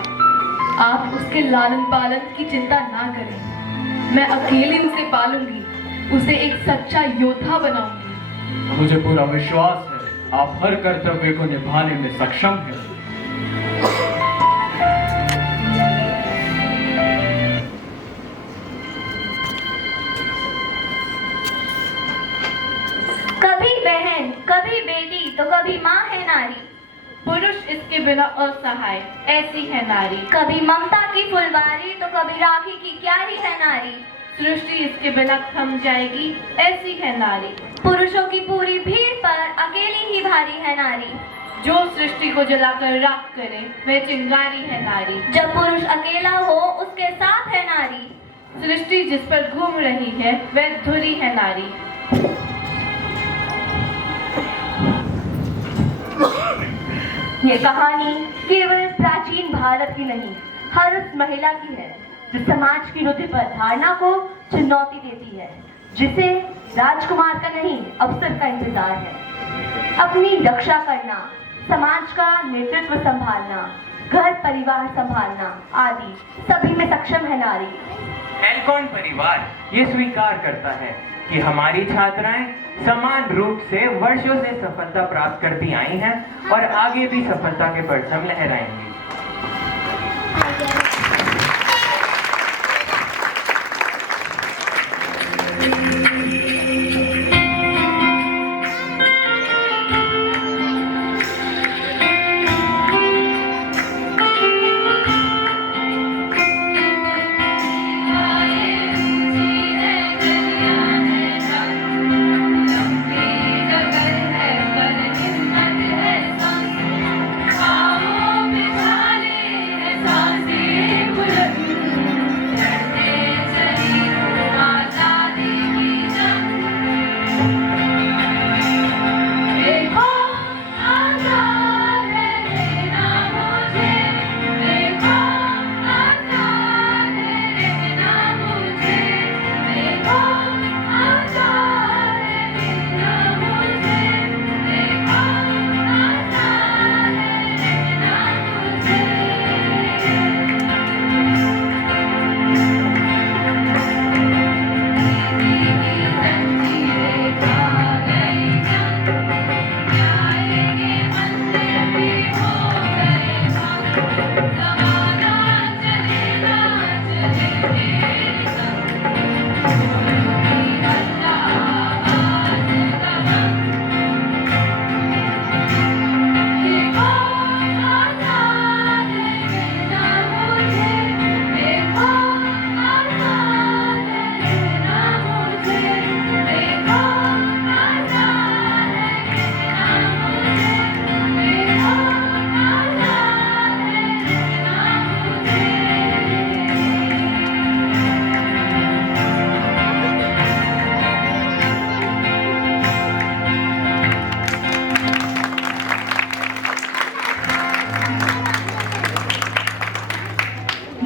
आप उसके लालन पालन की चिंता ना करें। मैं अकेले उसे पालूंगी, उसे एक सच्चा योद्धा बनाऊंगी। मुझे पूरा विश्वास है आप हर कर्तव्य को निभाने में सक्षम हैं। कभी बहन, कभी बेटी तो कभी माँ है नारी। पुरुष इसके बिना असहाय, ऐसी है नारी। कभी ममता की फुलवारी तो कभी राखी की क्यारी है नारी। सृष्टि इसके बिना थम जाएगी, ऐसी है नारी। पुरुषों की पूरी भीड़ पर अकेली ही भारी है नारी। जो सृष्टि को जलाकर राख करे वह चिंगारी है नारी। जब पुरुष अकेला हो उसके साथ है नारी। सृष्टि जिस पर घूम रही है वह धुरी है नारी। ये कहानी केवल प्राचीन भारत की नहीं, हर उस महिला की है जो समाज की रुधिर धारणा को चुनौती देती है, जिसे राजकुमार का नहीं अवसर का इंतजार है। अपनी रक्षा करना, समाज का नेतृत्व संभालना, घर परिवार संभालना आदि सभी में सक्षम है नारी। एल्कॉन परिवार ये स्वीकार करता है कि हमारी छात्राएं समान रूप से वर्षों से सफलता प्राप्त करती आई हैं और आगे भी सफलता के परचम लहराएंगी।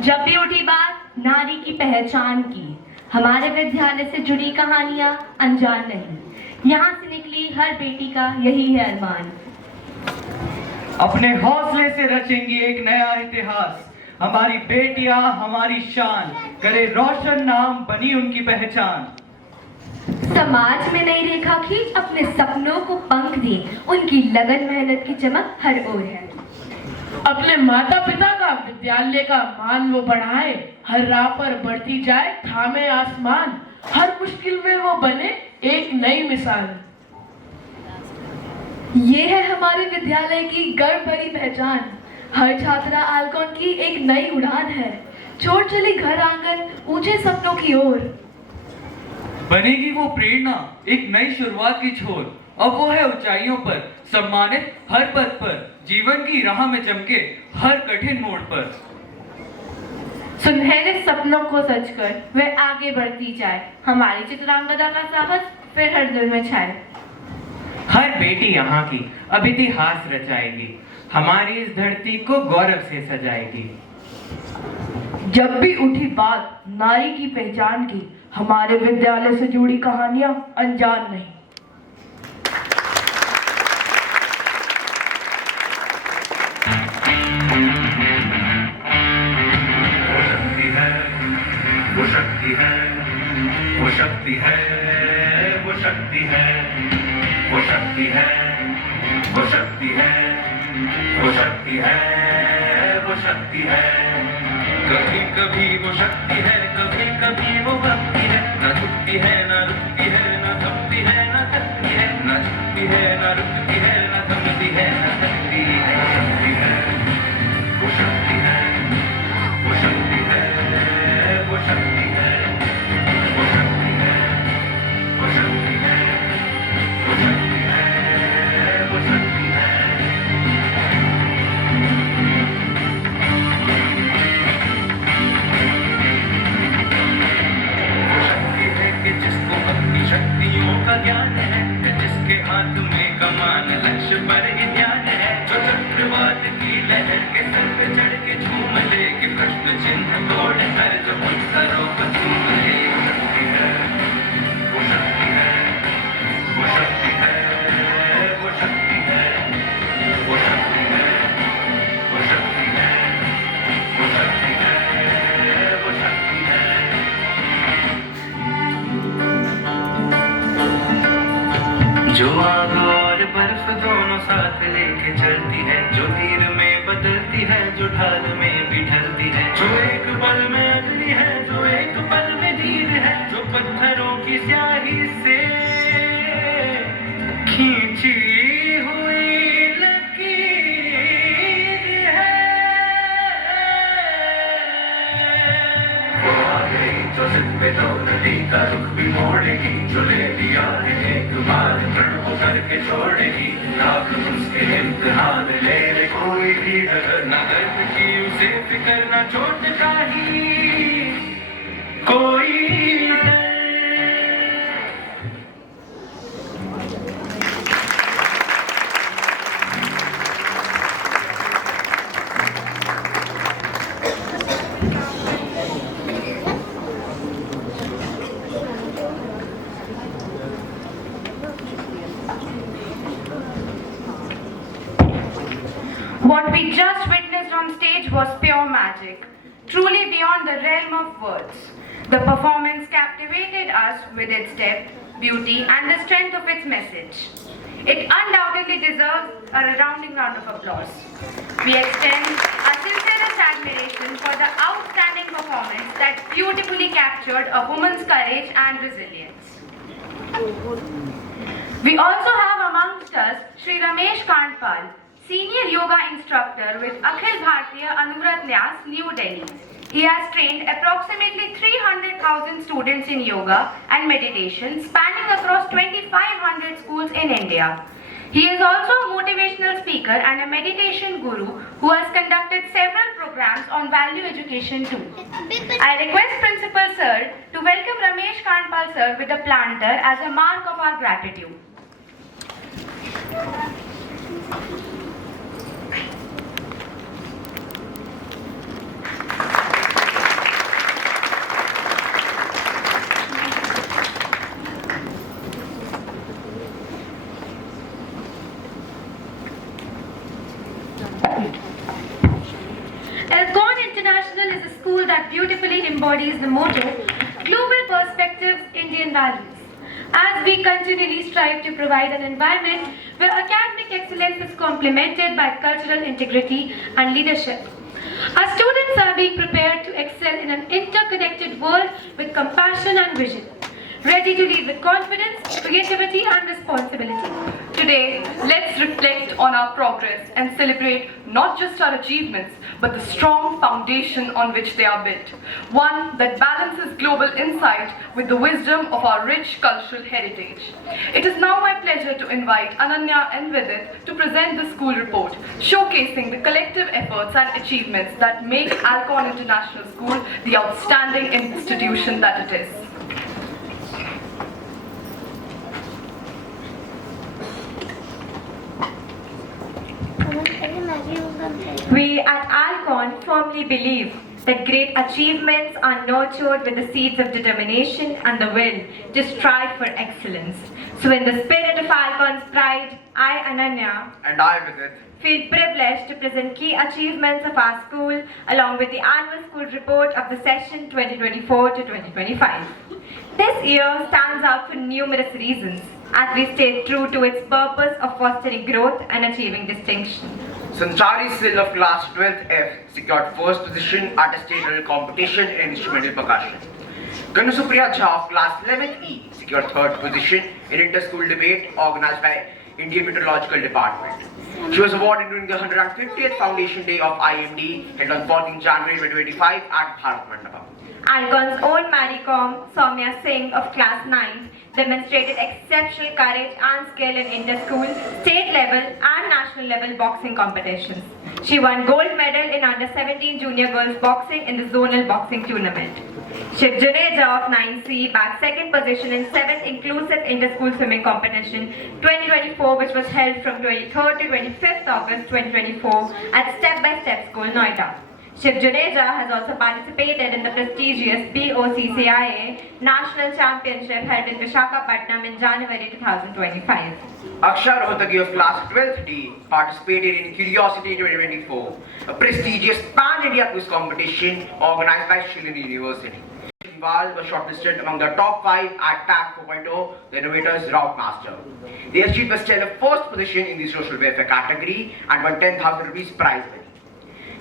जब भी उठी बात नारी की पहचान की, हमारे विद्यालय से जुड़ी कहानियां अनजान नहीं। यहाँ से निकली हर बेटी का यही है अरमान। अपने हौसले से रचेंगी एक नया इतिहास। हमारी बेटियां हमारी शान, करे रोशन नाम बनी उनकी पहचान। समाज में नई रेखा खींच, अपने सपनों को पंख दी, उनकी लगन मेहनत की चमक हर ओर है। अपने माता पिता का विद्यालय का मान वो बढ़ाए, हर राह पर बढ़ती जाए थामे आसमान, हर मुश्किल में वो बने एक नई मिसाल। ये है हमारे विद्यालय की गर्व भरी पहचान। हर छात्रा एल्कॉन की एक नई उड़ान है, छोड़ चली घर आंगन ऊंचे सपनों की ओर। बनेगी वो प्रेरणा एक नई शुरुआत की छोर। अब वो है ऊंचाइयों पर, सम्मानित हर पद पर, जीवन की राह में चमके हर कठिन मोड़ पर। सुनहरे सपनों को सच कर वह आगे बढ़ती जाए, हमारी चित्रांगदा का साहस फिर हर दिल में छाए। हर बेटी यहाँ की अब इतिहास रचाएगी, हमारी इस धरती को गौरव से सजाएगी। जब भी उठी बात नारी की पहचान की, हमारे विद्यालय से जुड़ी कहानियां अनजान नहीं। वो शक्ति है, वो शक्ति है, वो शक्ति है, वो शक्ति है। कभी कभी वो शक्ति है, कभी कभी वो भक्ति है। न झुकती है, न रुकती है, न थमती है, न थकती है, न झुकती है, न रुकती है, न थमती है, न थकती है। वो शक्ति है, वो शक्ति है, वो शक्ति है, वो शक्ति है, वो शक्ति है, वो शक्ति है, वो शक्ति है। कि जिसको अपनी शक्तियों का ज्ञान है, जिसके हाथ में कमान लक्ष्य पर ही ध्यान है, जो चक्रवात की लहर के सर पे चढ़ के झूम ले, कि प्रश्न चिन्ह तोड़ कर जो उत्तरों को चूम ले। वो शक्ति है, वो शक्ति है, वो शक्ति है, वो शक्ति है, वो शक्ति है, वो शक्ति है, वो शक्ति है। जो आग और बर्फ दोनों साथ लेके चलती है, जो तीर में बदलती है, जो ढाल में भी ढलती है, जो एक पल में अगली है, जो एक पल में धीर है, जो पत्थरों की स्याही से खींची हुई लकीर है। वो आ गई जो सिर पे तो नदी का रुख भी मोड़ेगी, जो ले लिया है एक बार प्रण हो करके छोड़ेगी। लाख उसके इम्तिहान ले ले कोई भी डर, ना दर्द की उसे फिक्र, ना चोट का ही कोई डर। What we just witnessed on stage was pure magic, truly beyond the realm of words. The performance captivated us with its depth, beauty, and the strength of its message. It undoubtedly deserves a resounding round of applause. We extend our sincerest admiration for the outstanding performance that beautifully captured a woman's courage and resilience. We also have amongst us Sri Ramesh Kantpal, Senior Yoga Instructor with Akhil Bharatiya Anuvrat Nyas, New Delhi. He has trained approximately 300,000 students in yoga and meditation, spanning across 2,500 schools in India. He is also a motivational speaker and a meditation guru who has conducted several programs on value education too. I request Principal Sir to welcome Ramesh Kantpal Sir with a planter as a mark of our gratitude. Alcon International is a school that beautifully embodies the motto, Global Perspectives, Indian Values. As we continually strive to provide an environment where academic excellence is complemented by cultural integrity and leadership, our students are being prepared to excel in an interconnected world with compassion and vision, ready to lead with confidence, creativity and responsibility. Today, let's reflect on our progress and celebrate not just our achievements, but the strong foundation on which they are built. One that balances global insight with the wisdom of our rich cultural heritage. It is now my pleasure to invite Ananya and Vidit to present the school report, showcasing the collective efforts and achievements that make Alcon International School the outstanding institution that it is. We at Alcon firmly believe that great achievements are nurtured with the seeds of determination and the will to strive for excellence. So in the spirit of Alcon's pride, I, Ananya, and I, Vidit, feel privileged to present key achievements of our school along with the annual school report of the session 2024 to 2025. This year stands out for numerous reasons, as we stay true to its purpose of fostering growth and achieving distinction. Sanchari Sil of class 12th F secured first position at a state level competition in instrumental percussion. Ganusupriya Jha of class 11th E secured third position in inter-school debate organized by Indian Meteorological Department. She was awarded during the 150th Foundation Day of IMD held on 14 January 2025 at Bharat Mandapam. Algon's own Mary Com, Soumya Singh of class 9th demonstrated exceptional courage and skill in inter-school, state level and national level boxing competitions. She won gold medal in under 17 junior girls boxing in the zonal boxing tournament. Shiv Juneja of 9C bagged second position in 7th inclusive inter-school swimming competition 2024, which was held from 23rd to 25th August 2024 at Step by Step School, Noida. Shiv Juneja has also participated in the prestigious BOCCIA National Championship held in Visakhapatnam in January 2025. Akshar Rohtagi of class 12th D participated in Curiosity 2024, a prestigious pan-India quiz competition organized by Shillong University. Val was shortlisted among the top 5 at TAG 4.0, the Innovators Route Master. They achieved the stellar first position in the social welfare category and won 10,000 rupees prize money.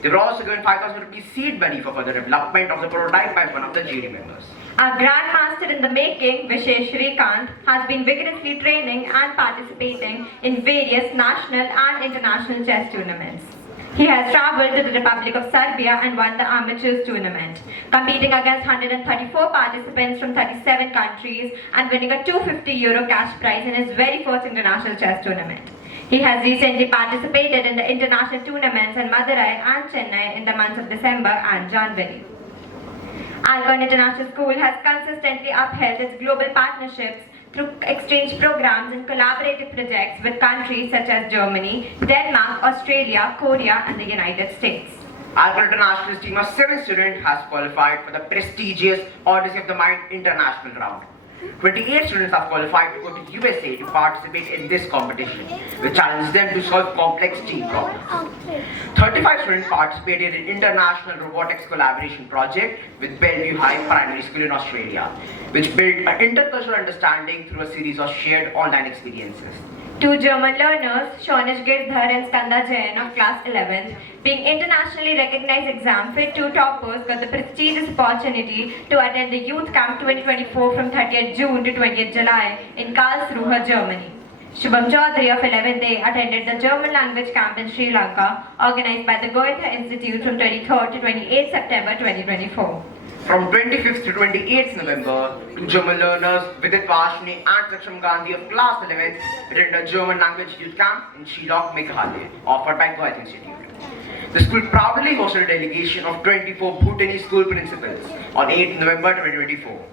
They were also given 5,000 rupees seed money for further development of the prototype by one of the jury members. Our Grandmaster in the making, Vishesh Shrikant, has been vigorously training and participating in various national and international chess tournaments. He has travelled to the Republic of Serbia and won the Amateurs tournament, competing against 134 participants from 37 countries and winning a €250 cash prize in his very first international chess tournament. He has recently participated in the international tournaments in Madurai and Chennai in the months of December and January. Algon International School has consistently upheld its global partnerships through exchange programs and collaborative projects with countries such as Germany, Denmark, Australia, Korea, and the United States. Algon International's team of 7 students has qualified for the prestigious Odyssey of the Mind International round. 28 students have qualified to go to USA to participate in this competition, which challenges them to solve complex team problems. 35 students participated in International Robotics Collaboration Project with Bellevue High Primary School in Australia, which built an intercultural understanding through a series of shared online experiences. 2 German learners, Shonish Girdhar and Skanda Jain of class 11th, being internationally recognized exam fit 2 toppers, got the prestigious opportunity to attend the Youth Camp 2024 from 30th June to 20th July in Karlsruhe, Germany. Shubham Chaudhary of 11th A attended the German language camp in Sri Lanka, organized by the Goethe Institute from 23rd to 28th September 2024. From 25th to 28th November, 2 German learners, Vidit Vashni and Saksham Gandhi of class 11th, attended a German language youth camp in Shillong, Meghalaya, offered by Goethe Institute. The school proudly hosted a delegation of 24 Bhutanese school principals on 8th November 2024.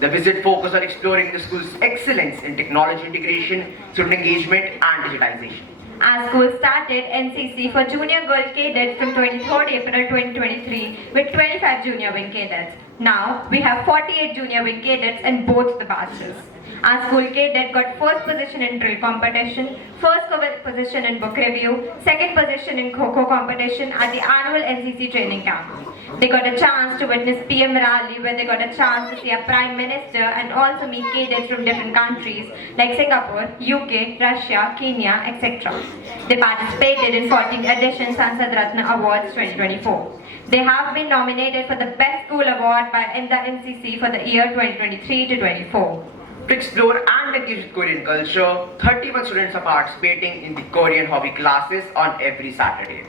The visit focused on exploring the school's excellence in technology integration, student engagement and digitization. As school started NCC for junior girl cadets from 23rd April 2023 with 25 junior wing cadets. Now we have 48 junior wing cadets in both the batches. Our school cadet got first position in drill competition, first position in book review, second position in Kho-Kho competition at the annual NCC training camp. They got a chance to witness PM rally where they got a chance to see a Prime Minister and also meet cadets from different countries like Singapore, UK, Russia, Kenya, etc. They participated in 14th edition Sansad Ratna Awards 2024. They have been nominated for the Best School Award in the NCC for the year 2023 to 24. To explore and engage with Korean culture, 31 students are participating in the Korean hobby classes on every Saturday.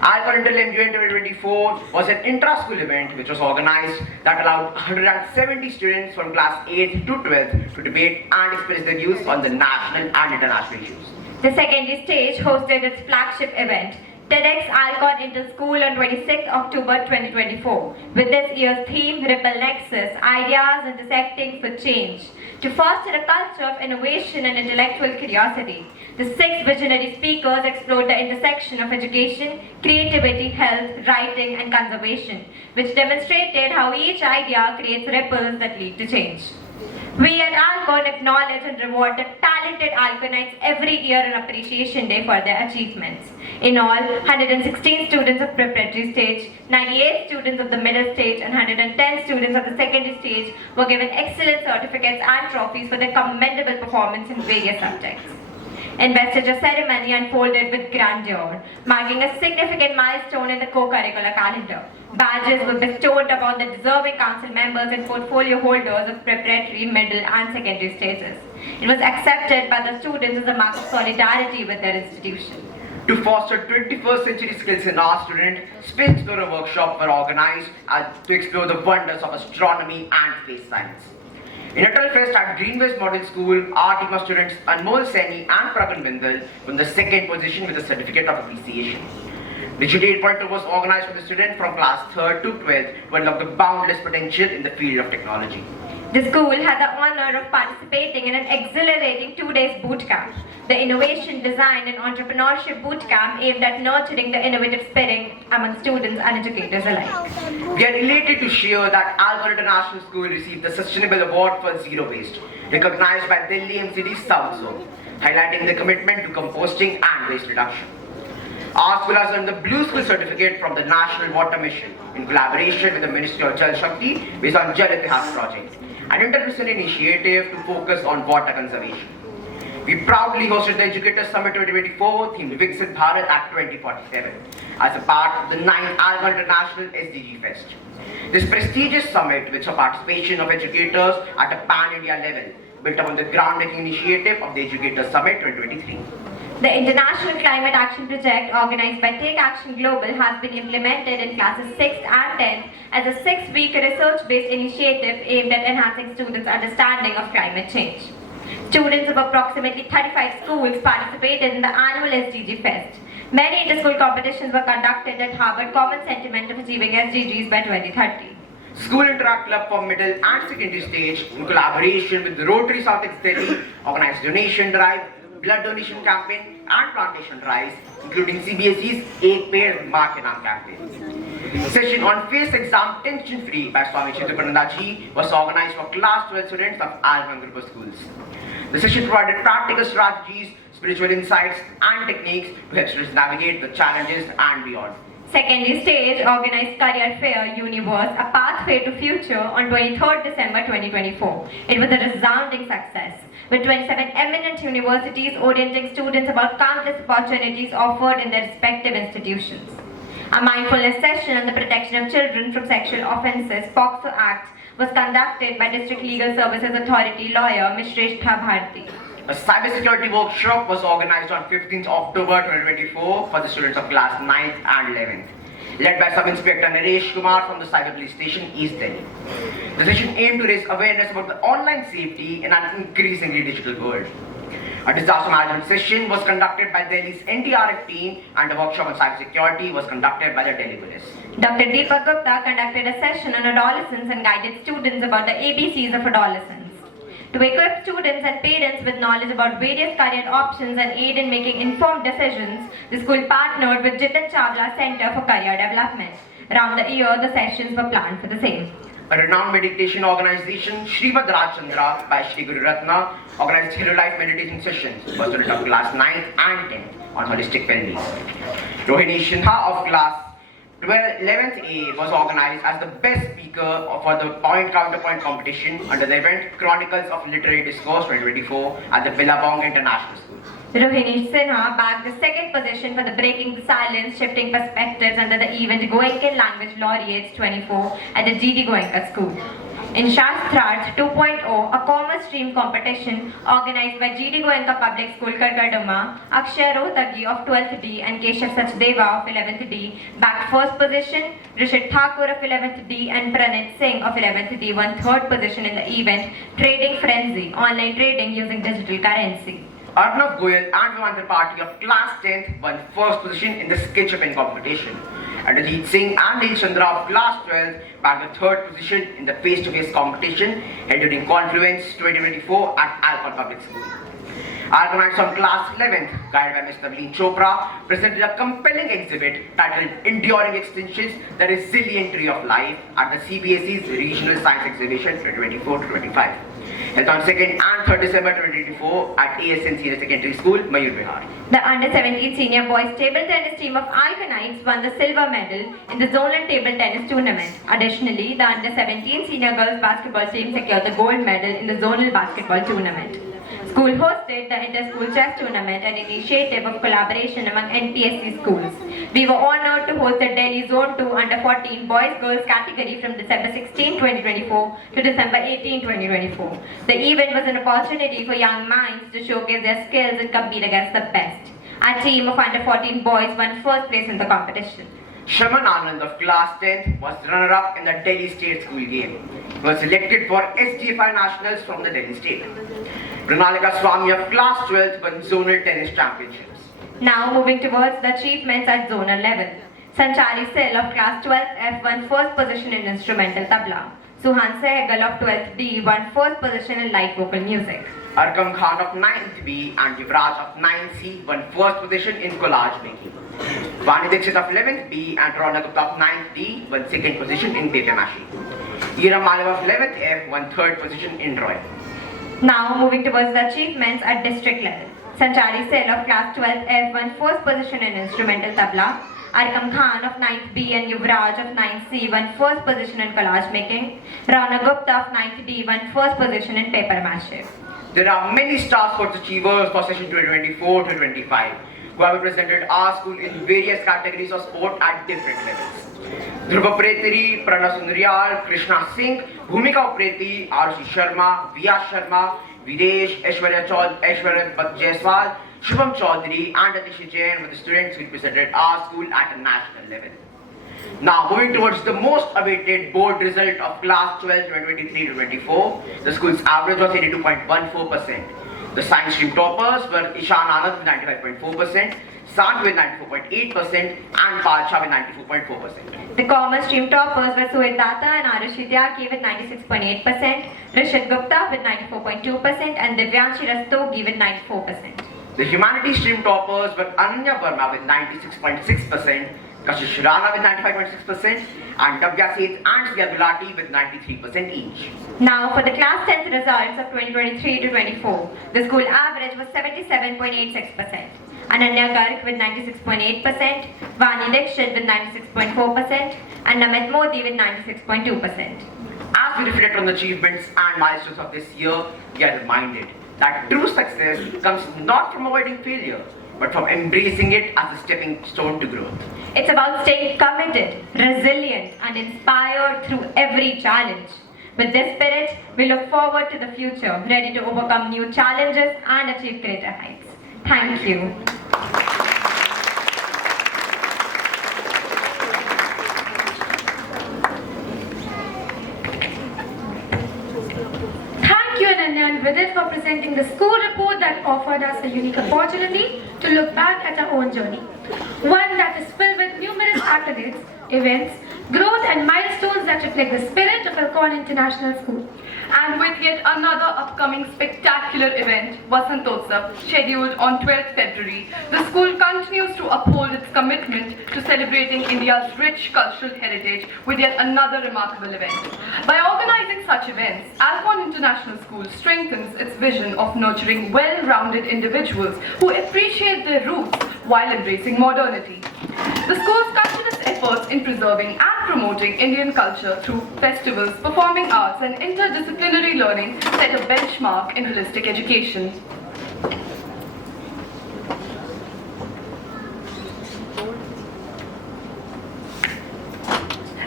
Algon Inter-MUN 2024 was an intra-school event which was organized that allowed 170 students from class 8th to 12th to debate and express their views on the national and international issues. The secondary stage hosted its flagship event, TEDx Algon Inter-School on 26 October 2024, with this year's theme Ripple Nexus, Ideas Intersecting for Change, to foster a culture of innovation and intellectual curiosity. The 6 visionary speakers explored the intersection of education, creativity, health, writing, and conservation, which demonstrated how each idea creates ripples that lead to change. We at Alcon acknowledge and reward the talented Alconites every year on Appreciation Day for their achievements. In all, 116 students of preparatory stage, 98 students of the middle stage and 110 students of the secondary stage were given excellent certificates and trophies for their commendable performance in various subjects. Investiture ceremony unfolded with grandeur, marking a significant milestone in the co-curricular calendar. Badges were bestowed upon the deserving council members and portfolio holders of preparatory, middle and secondary stages. It was accepted by the students as a mark of solidarity with their institution. To foster 21st century skills in our student, Space Explorer workshops were organized to explore the wonders of astronomy and space science. In Atal Fest at Greenwest Model School, our team of students Anmol Saini and Pragan Bindal won the second position with a certificate of appreciation. Digital 8.2 was organized for the student from class 3rd to 12th to unlock the boundless potential in the field of technology. The school had the honor of participating in an exhilarating 2-day boot camp. The Innovation, Design and Entrepreneurship Boot Camp aimed at nurturing the innovative spirit among students and educators alike. We are elated to share that Alcon International School received the Sustainable Award for Zero Waste, recognized by Delhi MCD South Zone, highlighting the commitment to composting and waste reduction. Our school has earned the Blue School Certificate from the National Water Mission in collaboration with the Ministry of Jal Shakti based on Jal Itihas project, an interdisciplinary initiative to focus on water conservation. We proudly hosted the Educators Summit 2024 themed Viksit Bharat at 2047 as a part of the 9th Alcon International SDG Fest. This prestigious summit, with the participation of educators at a pan-India level, built upon the groundbreaking initiative of the Educators Summit 2023. The International Climate Action Project, organized by Take Action Global, has been implemented in classes 6th and 10th as a 6-week research-based initiative aimed at enhancing students' understanding of climate change. Students of approximately 35 schools participated in the annual SDG Fest. Many inter-school competitions were conducted that harbored common sentiment of achieving SDGs by 2030. School Interact Club for middle and secondary stage, in collaboration with the Rotary South East Delhi, organized donation drive, blood donation campaign and plantation drives, including CBSE's Ek Ped Maa Ke Naam campaign. Session on face exam tension free by Swami Chitrapananda Ji was organized for class 12 students of Alcon Group of Schools. The session provided practical strategies, spiritual insights and techniques to help students navigate the challenges and beyond. Secondary stage organized Career Fair Universe, a pathway to future on 23rd December 2024. It was a resounding success, with 27 eminent universities orienting students about countless opportunities offered in their respective institutions. A mindfulness session on the protection of children from sexual offences, POCSO Act, was conducted by District Legal Services Authority lawyer Ms. Shrestha Bharti. A cybersecurity workshop was organized on 15th October 2024 for the students of class 9th and 11th, led by Sub-Inspector Naresh Kumar from the Cyber Police Station, East Delhi. The session aimed to raise awareness about the online safety in an increasingly digital world. A disaster management session was conducted by Delhi's NDRF team and a workshop on cybersecurity was conducted by the Delhi Police. Dr. Deepak Gupta conducted a session on adolescence and guided students about the ABCs of adolescence. To equip students and parents with knowledge about various career options and aid in making informed decisions, the school partnered with Jitan Chawla Center for Career Development. Around the year, the sessions were planned for the same. A renowned meditation organization, Srimad Rajchandra by Shri Guru Ratna, organized Hero Life meditation sessions for students of class 9th and 10th on holistic well-being. Rohini Shinha of class 11th A was organized as the best speaker for the point counterpoint competition under the event Chronicles of Literary Discourse 2024 at the Billabong International School. Rohini Sinha bagged the second position for the Breaking the Silence, Shifting Perspectives under the event Goenkan Language Laureates 24 at the GD Goenka School. In Shastrarth 2.0, a commerce stream competition organized by GD Goenka Public School Karkardama, Akshay Rohtagi of 12th D and Keshav Sachdeva of 11th D bagged first position, Rishit Thakur of 11th D and Pranit Singh of 11th D won third position in the event Trading Frenzy, online trading using digital currency. Arnav Goyal and Vimantar Party of class 10th won first position in the sketch-upping competition. And Ajit Singh and Neil Chandra of class 12th bagged the third position in the face-to-face competition held during Confluence 2024 at Alcon Public School. Alconites from class 11th, guided by Ms. Navleen Chopra, presented a compelling exhibit titled Enduring Extensions, The Resilient Tree of Life at the CBSE's Regional Science Exhibition 2024-25. held on 2nd and 3rd December 2024 at ASN Senior Secondary School, Mayur Vihar. The under-17 senior boys table tennis team of Iconites won the silver medal in the zonal table tennis tournament. Additionally, the under-17 senior girls basketball team secured the gold medal in the zonal basketball tournament. School hosted the inter-school chess tournament, an initiative of collaboration among NPSC schools. We were honored to host the Delhi Zone 2 under-14 boys-girls category from December 16, 2024 to December 18, 2024. The event was an opportunity for young minds to showcase their skills and compete against the best. Our team of under-14 boys won first place in the competition. Shaman Anand of class 10th was runner-up in the Delhi State School game. He was selected for SDFI Nationals from the Delhi State. Pranalika Swami of class 12th won zonal tennis championships. Now moving towards the achievements at zonal level. Sanchari Sel of class 12th F won first position in instrumental tabla. Suhan Sehgal of 12th D won first position in light vocal music. Arkam Khan of 9th B and Yuvraj of 9th C won first position in collage making. Vani Dixit of 11th B and Rona Gupta of 9th D won second position in paper mache. Ira Malev of 11th F won third position in drawing. Now moving towards the achievements at district level. Sanchari Sel of class 12th F won first position in instrumental tabla. Arkam Khan of 9th B and Yuvraj of 9th C won first position in collage making. Rana Gupta of 9th D won first position in paper mache. There are many star sports achievers for session 2024-25 who have represented our school in various categories of sport at different levels. Dhruva Pretri, Prana Sundaryal, Krishna Singh, Bhumika Upreti, Arushi Sharma, Via Sharma, Videsh, Aishwarya Jaiswal, Shubham Chaudhary and Atishi Jain were the students who represented our school at a national level. Now moving towards the most awaited board result of class 12 2023-24, the school's average was 82.14%. The science stream toppers were Ishan Anand with 95.4%, Sant with 94.8% and Palcha with 94.4%. The commerce stream toppers were Sued Datta and Arushi Tyagi with 96.8%, Rishit Gupta with 94.2% and Divyanshi Rastogi with 94%. The humanities stream toppers were Ananya Verma with 96.6%, Kashish Rana with 95.6% and Dabya Seth and Sriya Gulati with 93% each. Now for the class 10th results of 2023-24, the school average was 77.86%. Ananya Garg with 96.8%, Vani Dixit with 96.4% and Namit Modi with 96.2%. As we reflect on the achievements and milestones of this year, we are reminded that true success comes not from avoiding failure, but from embracing it as a stepping stone to growth. It's about staying committed, resilient and inspired through every challenge. With this spirit, we look forward to the future, ready to overcome new challenges and achieve greater heights. Thank you. Thank you, Ananya and Vidit, for presenting the school report that offered us a unique opportunity to look back at our own journey. One that is filled with numerous accolades, events, growth and milestones that reflect the spirit of Alcorn International School. And with yet another upcoming spectacular event, Vasantotsav, scheduled on 12th February, the school continues to uphold its commitment to celebrating India's rich cultural heritage with yet another remarkable event. By organizing such events, Alcorn International School strengthens its vision of nurturing well-rounded individuals who appreciate their roots while embracing modernity. The school's continuous efforts in preserving and promoting Indian culture through festivals, performing arts and interdisciplinary learning set a benchmark in holistic education.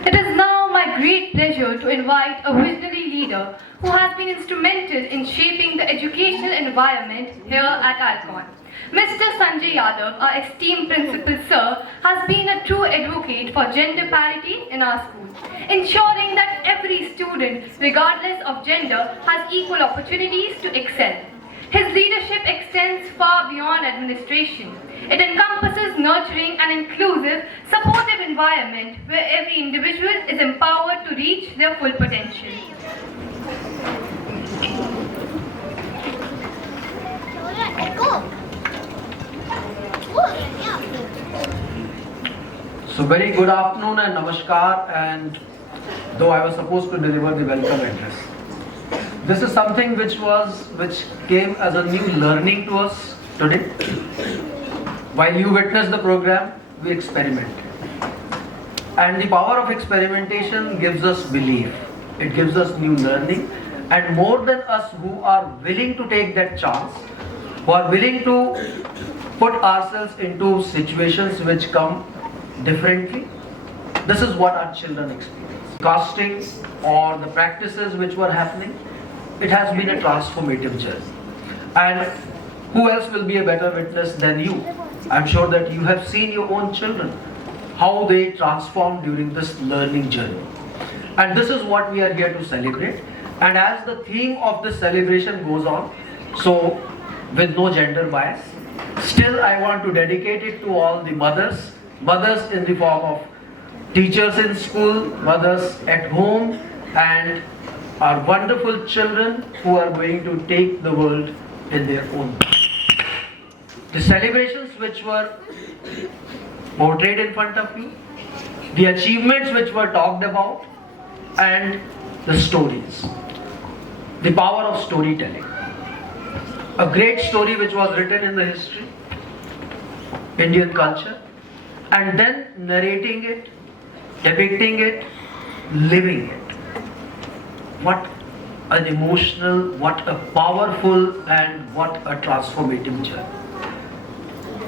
It is now my great pleasure to invite a visionary leader who has been instrumental in shaping the educational environment here at Alcorn. Mr. Sanjay Yadav, our esteemed principal sir, has been a true advocate for gender parity in our school, ensuring that every student, regardless of gender, has equal opportunities to excel. His leadership extends far beyond administration. It encompasses nurturing an inclusive, supportive environment where every individual is empowered to reach their full potential. So very good afternoon and namaskar, and though I was supposed to deliver the welcome address, This is something which came as a new learning to us today. While you witness the program, we experimented. And the power of experimentation gives us belief. It gives us new learning. And more than us who are willing to take that chance, who are willing to put ourselves into situations which come differently, this is what our children experience. Casting or the practices which were happening, it has been a transformative journey. And who else will be a better witness than you? I'm sure that you have seen your own children, how they transform during this learning journey. And this is what we are here to celebrate. And as the theme of this celebration goes on, so with no gender bias, still I want to dedicate it to all the mothers in the form of teachers in school, mothers at home, and our wonderful children who are going to take the world in their own way. The celebrations which were portrayed in front of you, the achievements which were talked about, and the stories. The power of storytelling. A great story which was written in the history, Indian culture, and then narrating it, depicting it, living it. What an emotional, what a powerful, and what a transformative journey.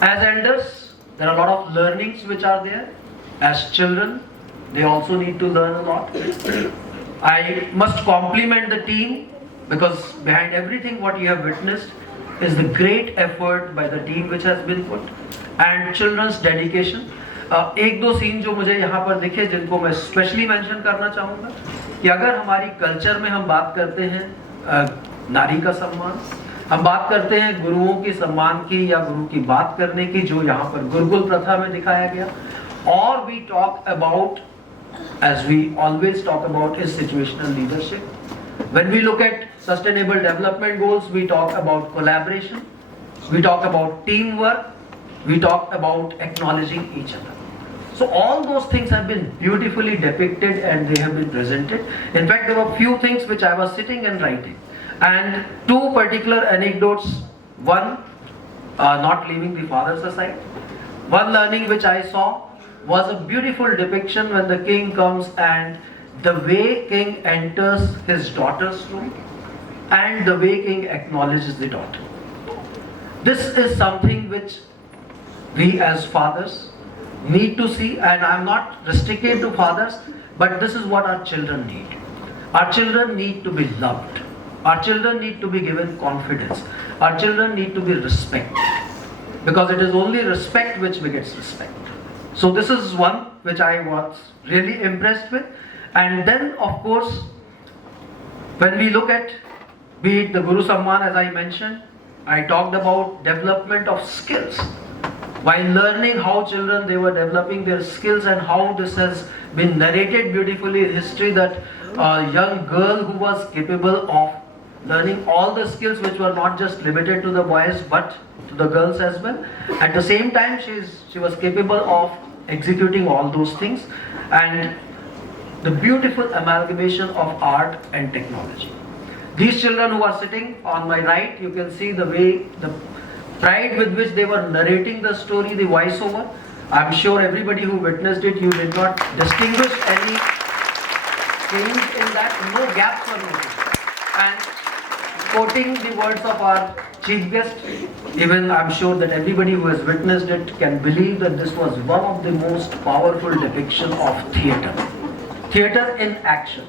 As elders, there are a lot of learnings which are there. As children, they also need to learn a lot. I must compliment the team, because behind everything what you have witnessed is the great effort by the team which has been put and children's dedication. एक दो scene जो मुझे यहाँ पर दिखे जिनको मैं specially mention करना चाहूँगा कि अगर हमारी कल्चर में हम बात करते हैं नारी का सम्मान, हम बात करते हैं गुरुओं के सम्मान की या गुरु की बात करने की जो यहाँ पर गुरुकुल प्रथा में दिखाया गया, और we talk about, as we always talk about, is situational leadership. When we look at sustainable development goals, we talk about collaboration, we talk about teamwork, we talk about acknowledging each other. So all those things have been beautifully depicted and they have been presented. In fact, there were few things which I was sitting and writing, and two particular anecdotes. One, not leaving the fathers aside. One learning which I saw was a beautiful depiction when the king comes and the way king enters his daughter's room and the way king acknowledges the daughter. This is something which we as fathers need to see, and I'm not restricted to fathers, but this is what our children need. Our children need to be loved. Our children need to be given confidence. Our children need to be respected, because it is only respect which begets respect. So this is one which I was really impressed with. And then of course, when we look at, be it the Guru Samman, as I mentioned, I talked about development of skills. While learning how children, they were developing their skills, and how this has been narrated beautifully in history, that a young girl who was capable of learning all the skills which were not just limited to the boys but to the girls as well. At the same time, she was capable of executing all those things, and the beautiful amalgamation of art and technology. These children who are sitting on my right, you can see the way, the pride with which they were narrating the story, the voiceover. I'm sure everybody who witnessed it, you did not distinguish any change in that, no gaps were noticed. And quoting the words of our chief guest, even I'm sure that everybody who has witnessed it can believe that this was one of the most powerful depictions of theatre. Theatre in action.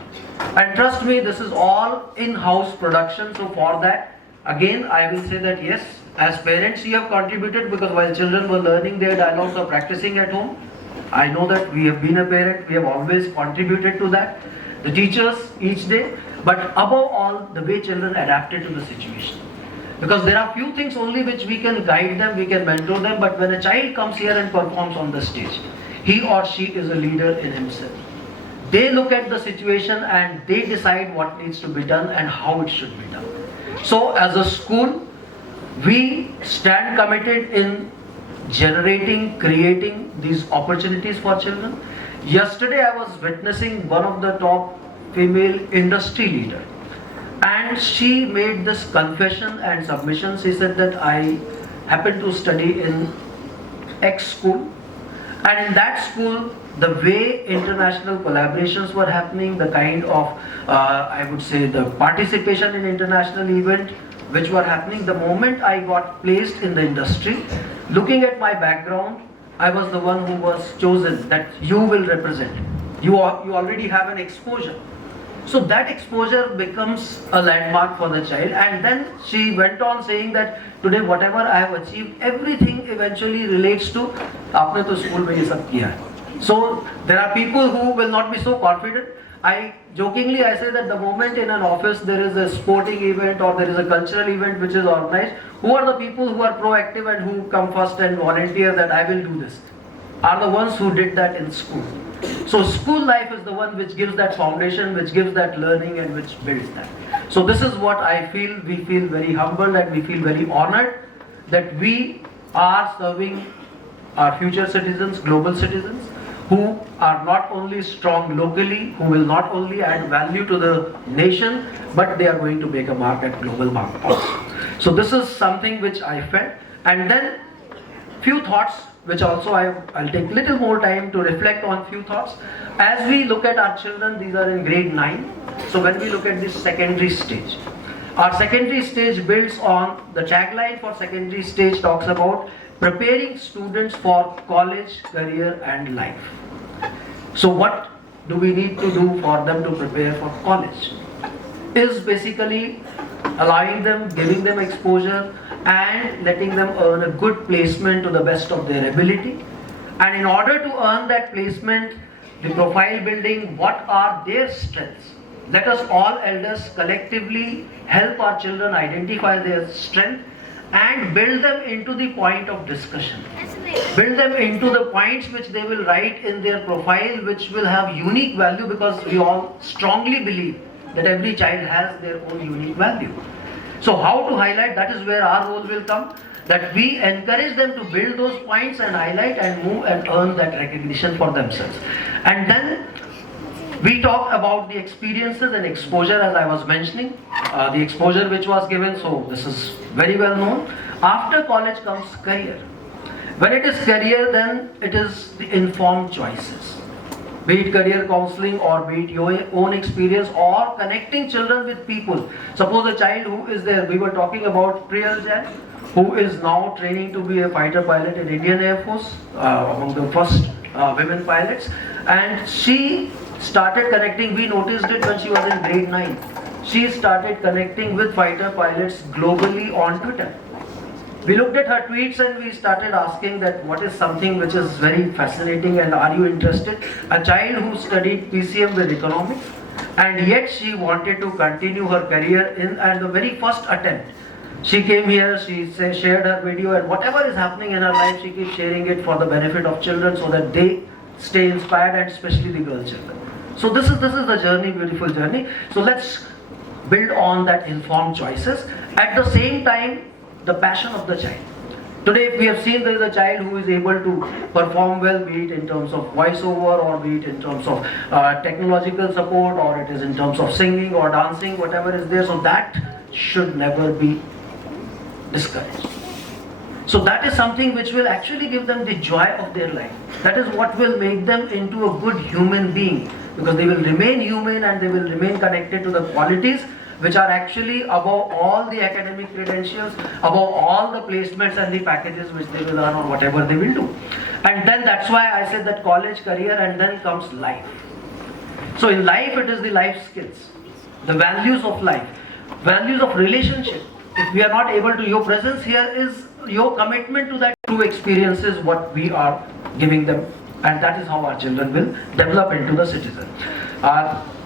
And trust me, this is all in-house production. So for that, again, I will say that yes, as parents you have contributed, because while children were learning their dialogues or practicing at home, I know that we have been a parent, we have always contributed to that. The teachers each day, but above all, the way children adapted to the situation. Because there are few things only which we can guide them, we can mentor them, but when a child comes here and performs on the stage, he or she is a leader in himself. They look at the situation and they decide what needs to be done and how it should be done. So as a school, we stand committed in generating, creating these opportunities for children. Yesterday I was witnessing one of the top female industry leader, And she made this confession and submission. She said that I happened to study in X school, and in that school the way international collaborations were happening, the kind of I would say the participation in international event which were happening, the moment I got placed in the industry, looking at my background, I was the one who was chosen that you will represent. You already have an exposure. So that exposure becomes a landmark for the child, and then she went on saying that today whatever I have achieved, everything eventually relates to आपने तो school में ये सब किया है. So there are people who will not be so confident. I jokingly I say that the moment in an office there is a sporting event or there is a cultural event which is organized, who are the people who are proactive and who come first and volunteer that I will do this? Are the ones who did that in school. So school life is the one which gives that foundation, which gives that learning and which builds that. So this is what I feel. We feel very humbled and we feel very honored that we are serving our future citizens, global citizens, who are not only strong locally, who will not only add value to the nation, but they are going to make a mark at global market also. So this is something which I felt. And then few thoughts which also I'll take little more time to reflect on few thoughts. As we look at our children, these are in grade 9. So when we look at this secondary stage, our secondary stage builds on the tagline for secondary stage talks about preparing students for college, career and life. So what do we need to do for them to prepare for college? Is basically allowing them, giving them exposure and letting them earn a good placement to the best of their ability. And in order to earn that placement, the profile building, what are their strengths? Let us all elders collectively help our children identify their strength and build them into the point of discussion. Build them into the points which they will write in their profile, which will have unique value, because we all strongly believe that every child has their own unique value. So how to highlight, that is where our role will come, that we encourage them to build those points and highlight and move and earn that recognition for themselves. And then we talk about the experiences and exposure, as I was mentioning, the exposure which was given, so this is very well known. After college comes career. When it is career, then it is the informed choices. Be it career counseling or be it your own experience or connecting children with people. Suppose a child who is there, we were talking about Priyal Jain, who is now training to be a fighter pilot in Indian Air Force, among the first women pilots, and she started connecting, we noticed it when she was in grade 9. She started connecting with fighter pilots globally on Twitter. We looked at her tweets and we started asking that what is something which is very fascinating and are you interested? A child who studied PCM with economics and yet she wanted to continue her career in, and the very first attempt. She came here, she shared her video, and whatever is happening in her life, she keeps sharing it for the benefit of children so that they stay inspired, and especially the girl children. So this is the journey, beautiful journey. So let's build on that informed choices. At the same time, the passion of the child. Today we have seen there is a child who is able to perform well, be it in terms of voiceover or be it in terms of technological support, or it is in terms of singing or dancing, whatever is there. So that should never be discouraged. So that is something which will actually give them the joy of their life. That is what will make them into a good human being, because they will remain human and they will remain connected to the qualities which are actually above all the academic credentials, above all the placements and the packages which they will earn or whatever they will do. And then that's why I said that college, career, and then comes life. So in life it is the life skills, the values of life, values of relationship. If we are not able to, your presence here is your commitment to that true experiences what we are giving them, and that is how our children will develop into the citizen.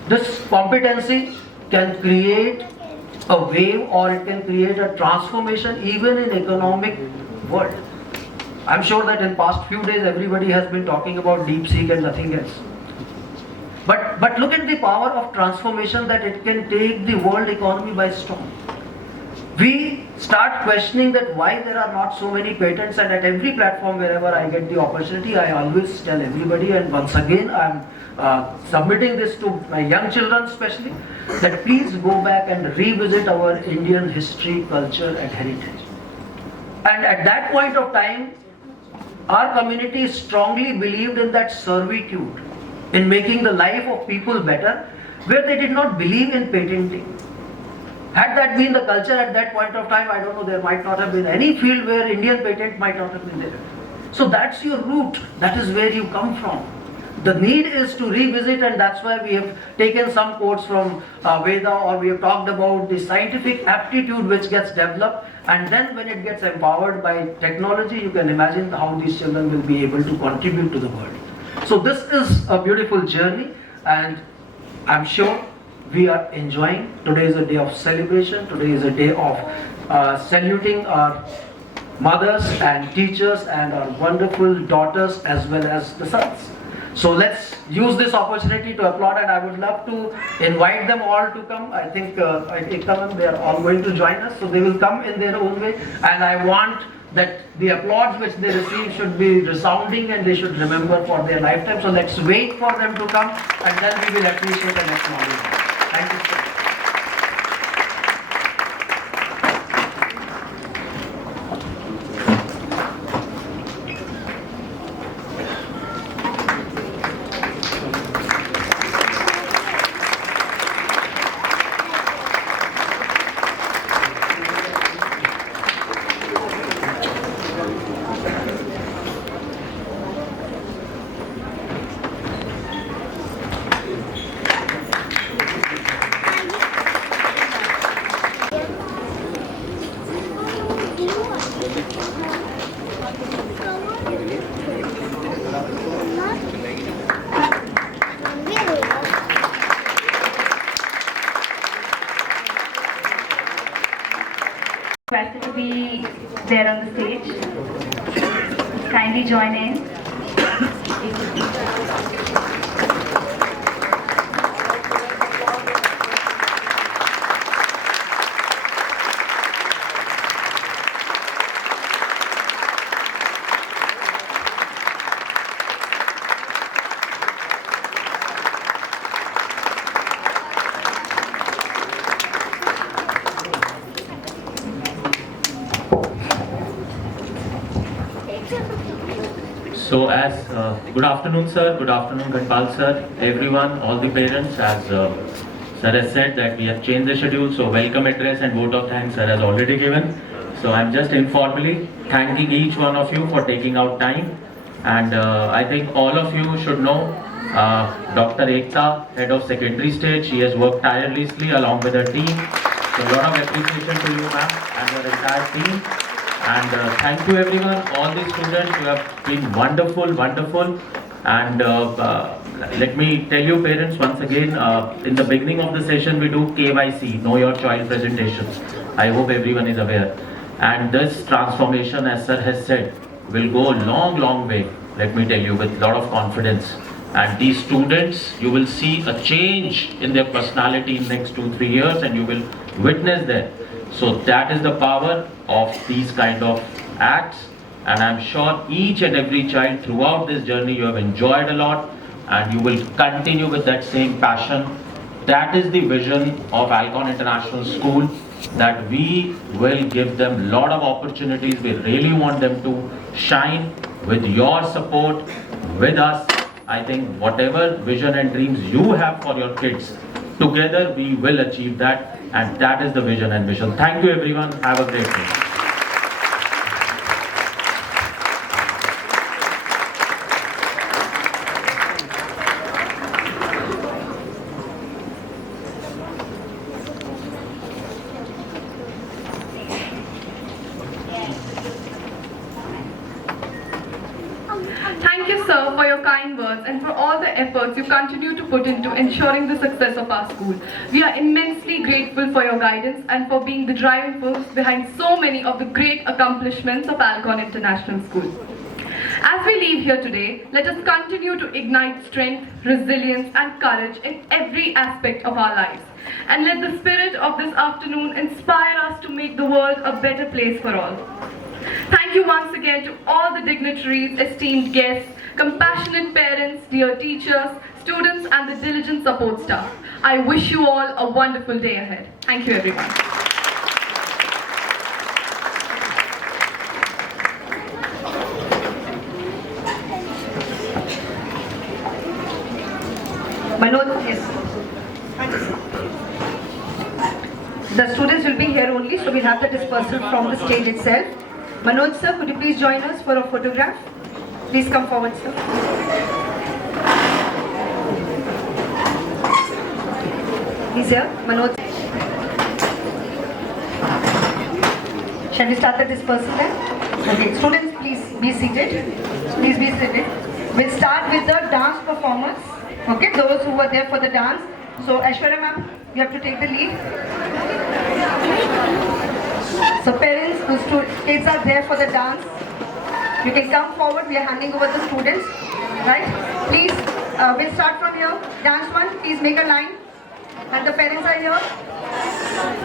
This competency can create a wave or it can create a transformation even in economic world. I'm sure that in past few days everybody has been talking about DeepSeek and nothing else. But look at the power of transformation that it can take the world economy by storm. we start questioning that why there are not so many patents, and at every platform wherever I get the opportunity, I always tell everybody, and once again I am submitting this to my young children especially, that please go back and revisit our Indian history, culture and heritage. And at that point of time, our community strongly believed in that servitude, in making the life of people better, where they did not believe in patenting. Had that been the culture at that point of time, I don't know, there might not have been any field where Indian patent might not have been there. So that's your root, that is where you come from. The need is to revisit, and that's why we have taken some quotes from Veda, or we have talked about the scientific aptitude which gets developed, and then when it gets empowered by technology, you can imagine how these children will be able to contribute to the world. So this is a beautiful journey, and I'm sure we are enjoying. Today is a day of celebration. Today is a day of saluting our mothers and teachers and our wonderful daughters as well as the sons. So let's use this opportunity to applaud, and I would love to invite them all to come. I think Ekta, they are all going to join us, so they will come in their own way, and I want that the applause which they receive should be resounding and they should remember for their lifetime. So let's wait for them to come, and then we will appreciate the next model. Thank you, sir. Requested to be there on the stage. Kindly join in. So good afternoon sir, good afternoon Gandpal sir, everyone, all the parents. As sir has said that we have changed the schedule, so welcome address and vote of thanks sir has already given. So I'm just informally thanking each one of you for taking out time, and I think all of you should know Dr. Ekta, head of secondary stage. She has worked tirelessly along with her team. So a lot of appreciation to you ma'am and your entire team. And thank you everyone, all the students who have been wonderful. And let me tell you parents once again, in the beginning of the session we do KYC, Know Your Child presentations. I hope everyone is aware. And this transformation, as sir has said, will go a long way, let me tell you, with a lot of confidence. And these students, you will see a change in their personality in next 2-3 years, and you will witness that. So that is the power of these kind of acts, and I'm sure each and every child throughout this journey you have enjoyed a lot, and you will continue with that same passion. That is the vision of Alcon International School, that we will give them a lot of opportunities. We really want them to shine. With your support, with us, I think whatever vision and dreams you have for your kids, together we will achieve that. And that is the vision and mission. Thank you everyone. Have a great day. Thank you, sir, for your kind words and for all the efforts you continue to put into ensuring the success of our school. We are immensely grateful for your guidance and for being the driving force behind so many of the great accomplishments of Alcon International School. As we leave here today, let us continue to ignite strength, resilience and courage in every aspect of our lives. and let the spirit of this afternoon inspire us to make the world a better place for all. Thank you once again to all the dignitaries, esteemed guests, compassionate parents, dear teachers, students, and the diligent support staff. I wish you all a wonderful day ahead. Thank you, everyone. Manoj, yes. The students will be here only, so we'll have the dispersal from the stage itself. Manoj sir, could you please join us for a photograph? Please come forward, sir. He's here, Manoj. Shall we start the dispersal then? Okay, students, please be seated. Please be seated. We'll start with the dance performers. Okay, those who were there for the dance. So Aishwarya ma'am, you have to take the lead. So parents whose kids are there for the dance, you can come forward. We are handing over the students, right? Please, we'll start from here. Dance one, please make a line. And the parents are here.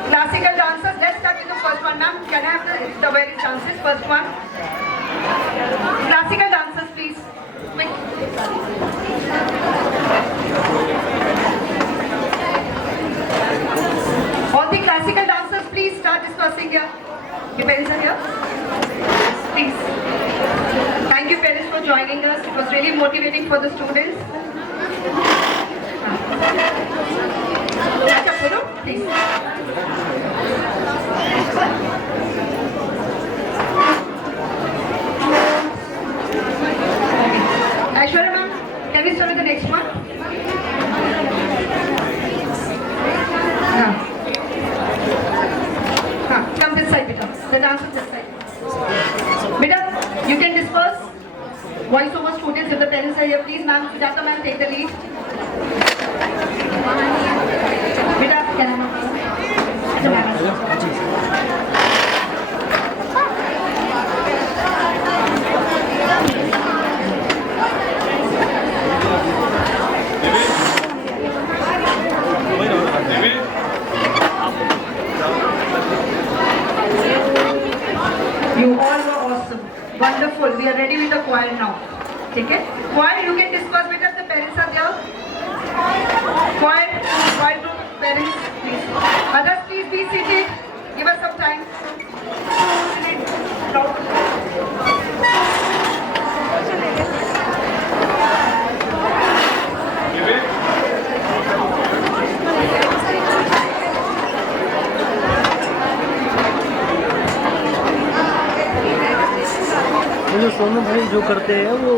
Classical dancers, let's start with the first one. Ma'am, can I have the various dances? First one. Classical dancers, please. Quick. All the classical dancers, please start discussing here. Your parents are here? Please. Thank you, parents, for joining us. It was really motivating for the students. Please. Aishwarya ma'am, can we start with the next one? Come this side, beta. The dance is this side. Beta, you can disperse. Voice over students, if the parents are here, please ma'am. Sujata ma'am, take the lead. Beta, can I have You all were awesome. Wonderful. We are ready with the choir now. Okay? Choir, you can disperse because the parents are there. Choir group, parents, please. Others, please be seated. Give us some time. Sonu भाई जो करते हैं वो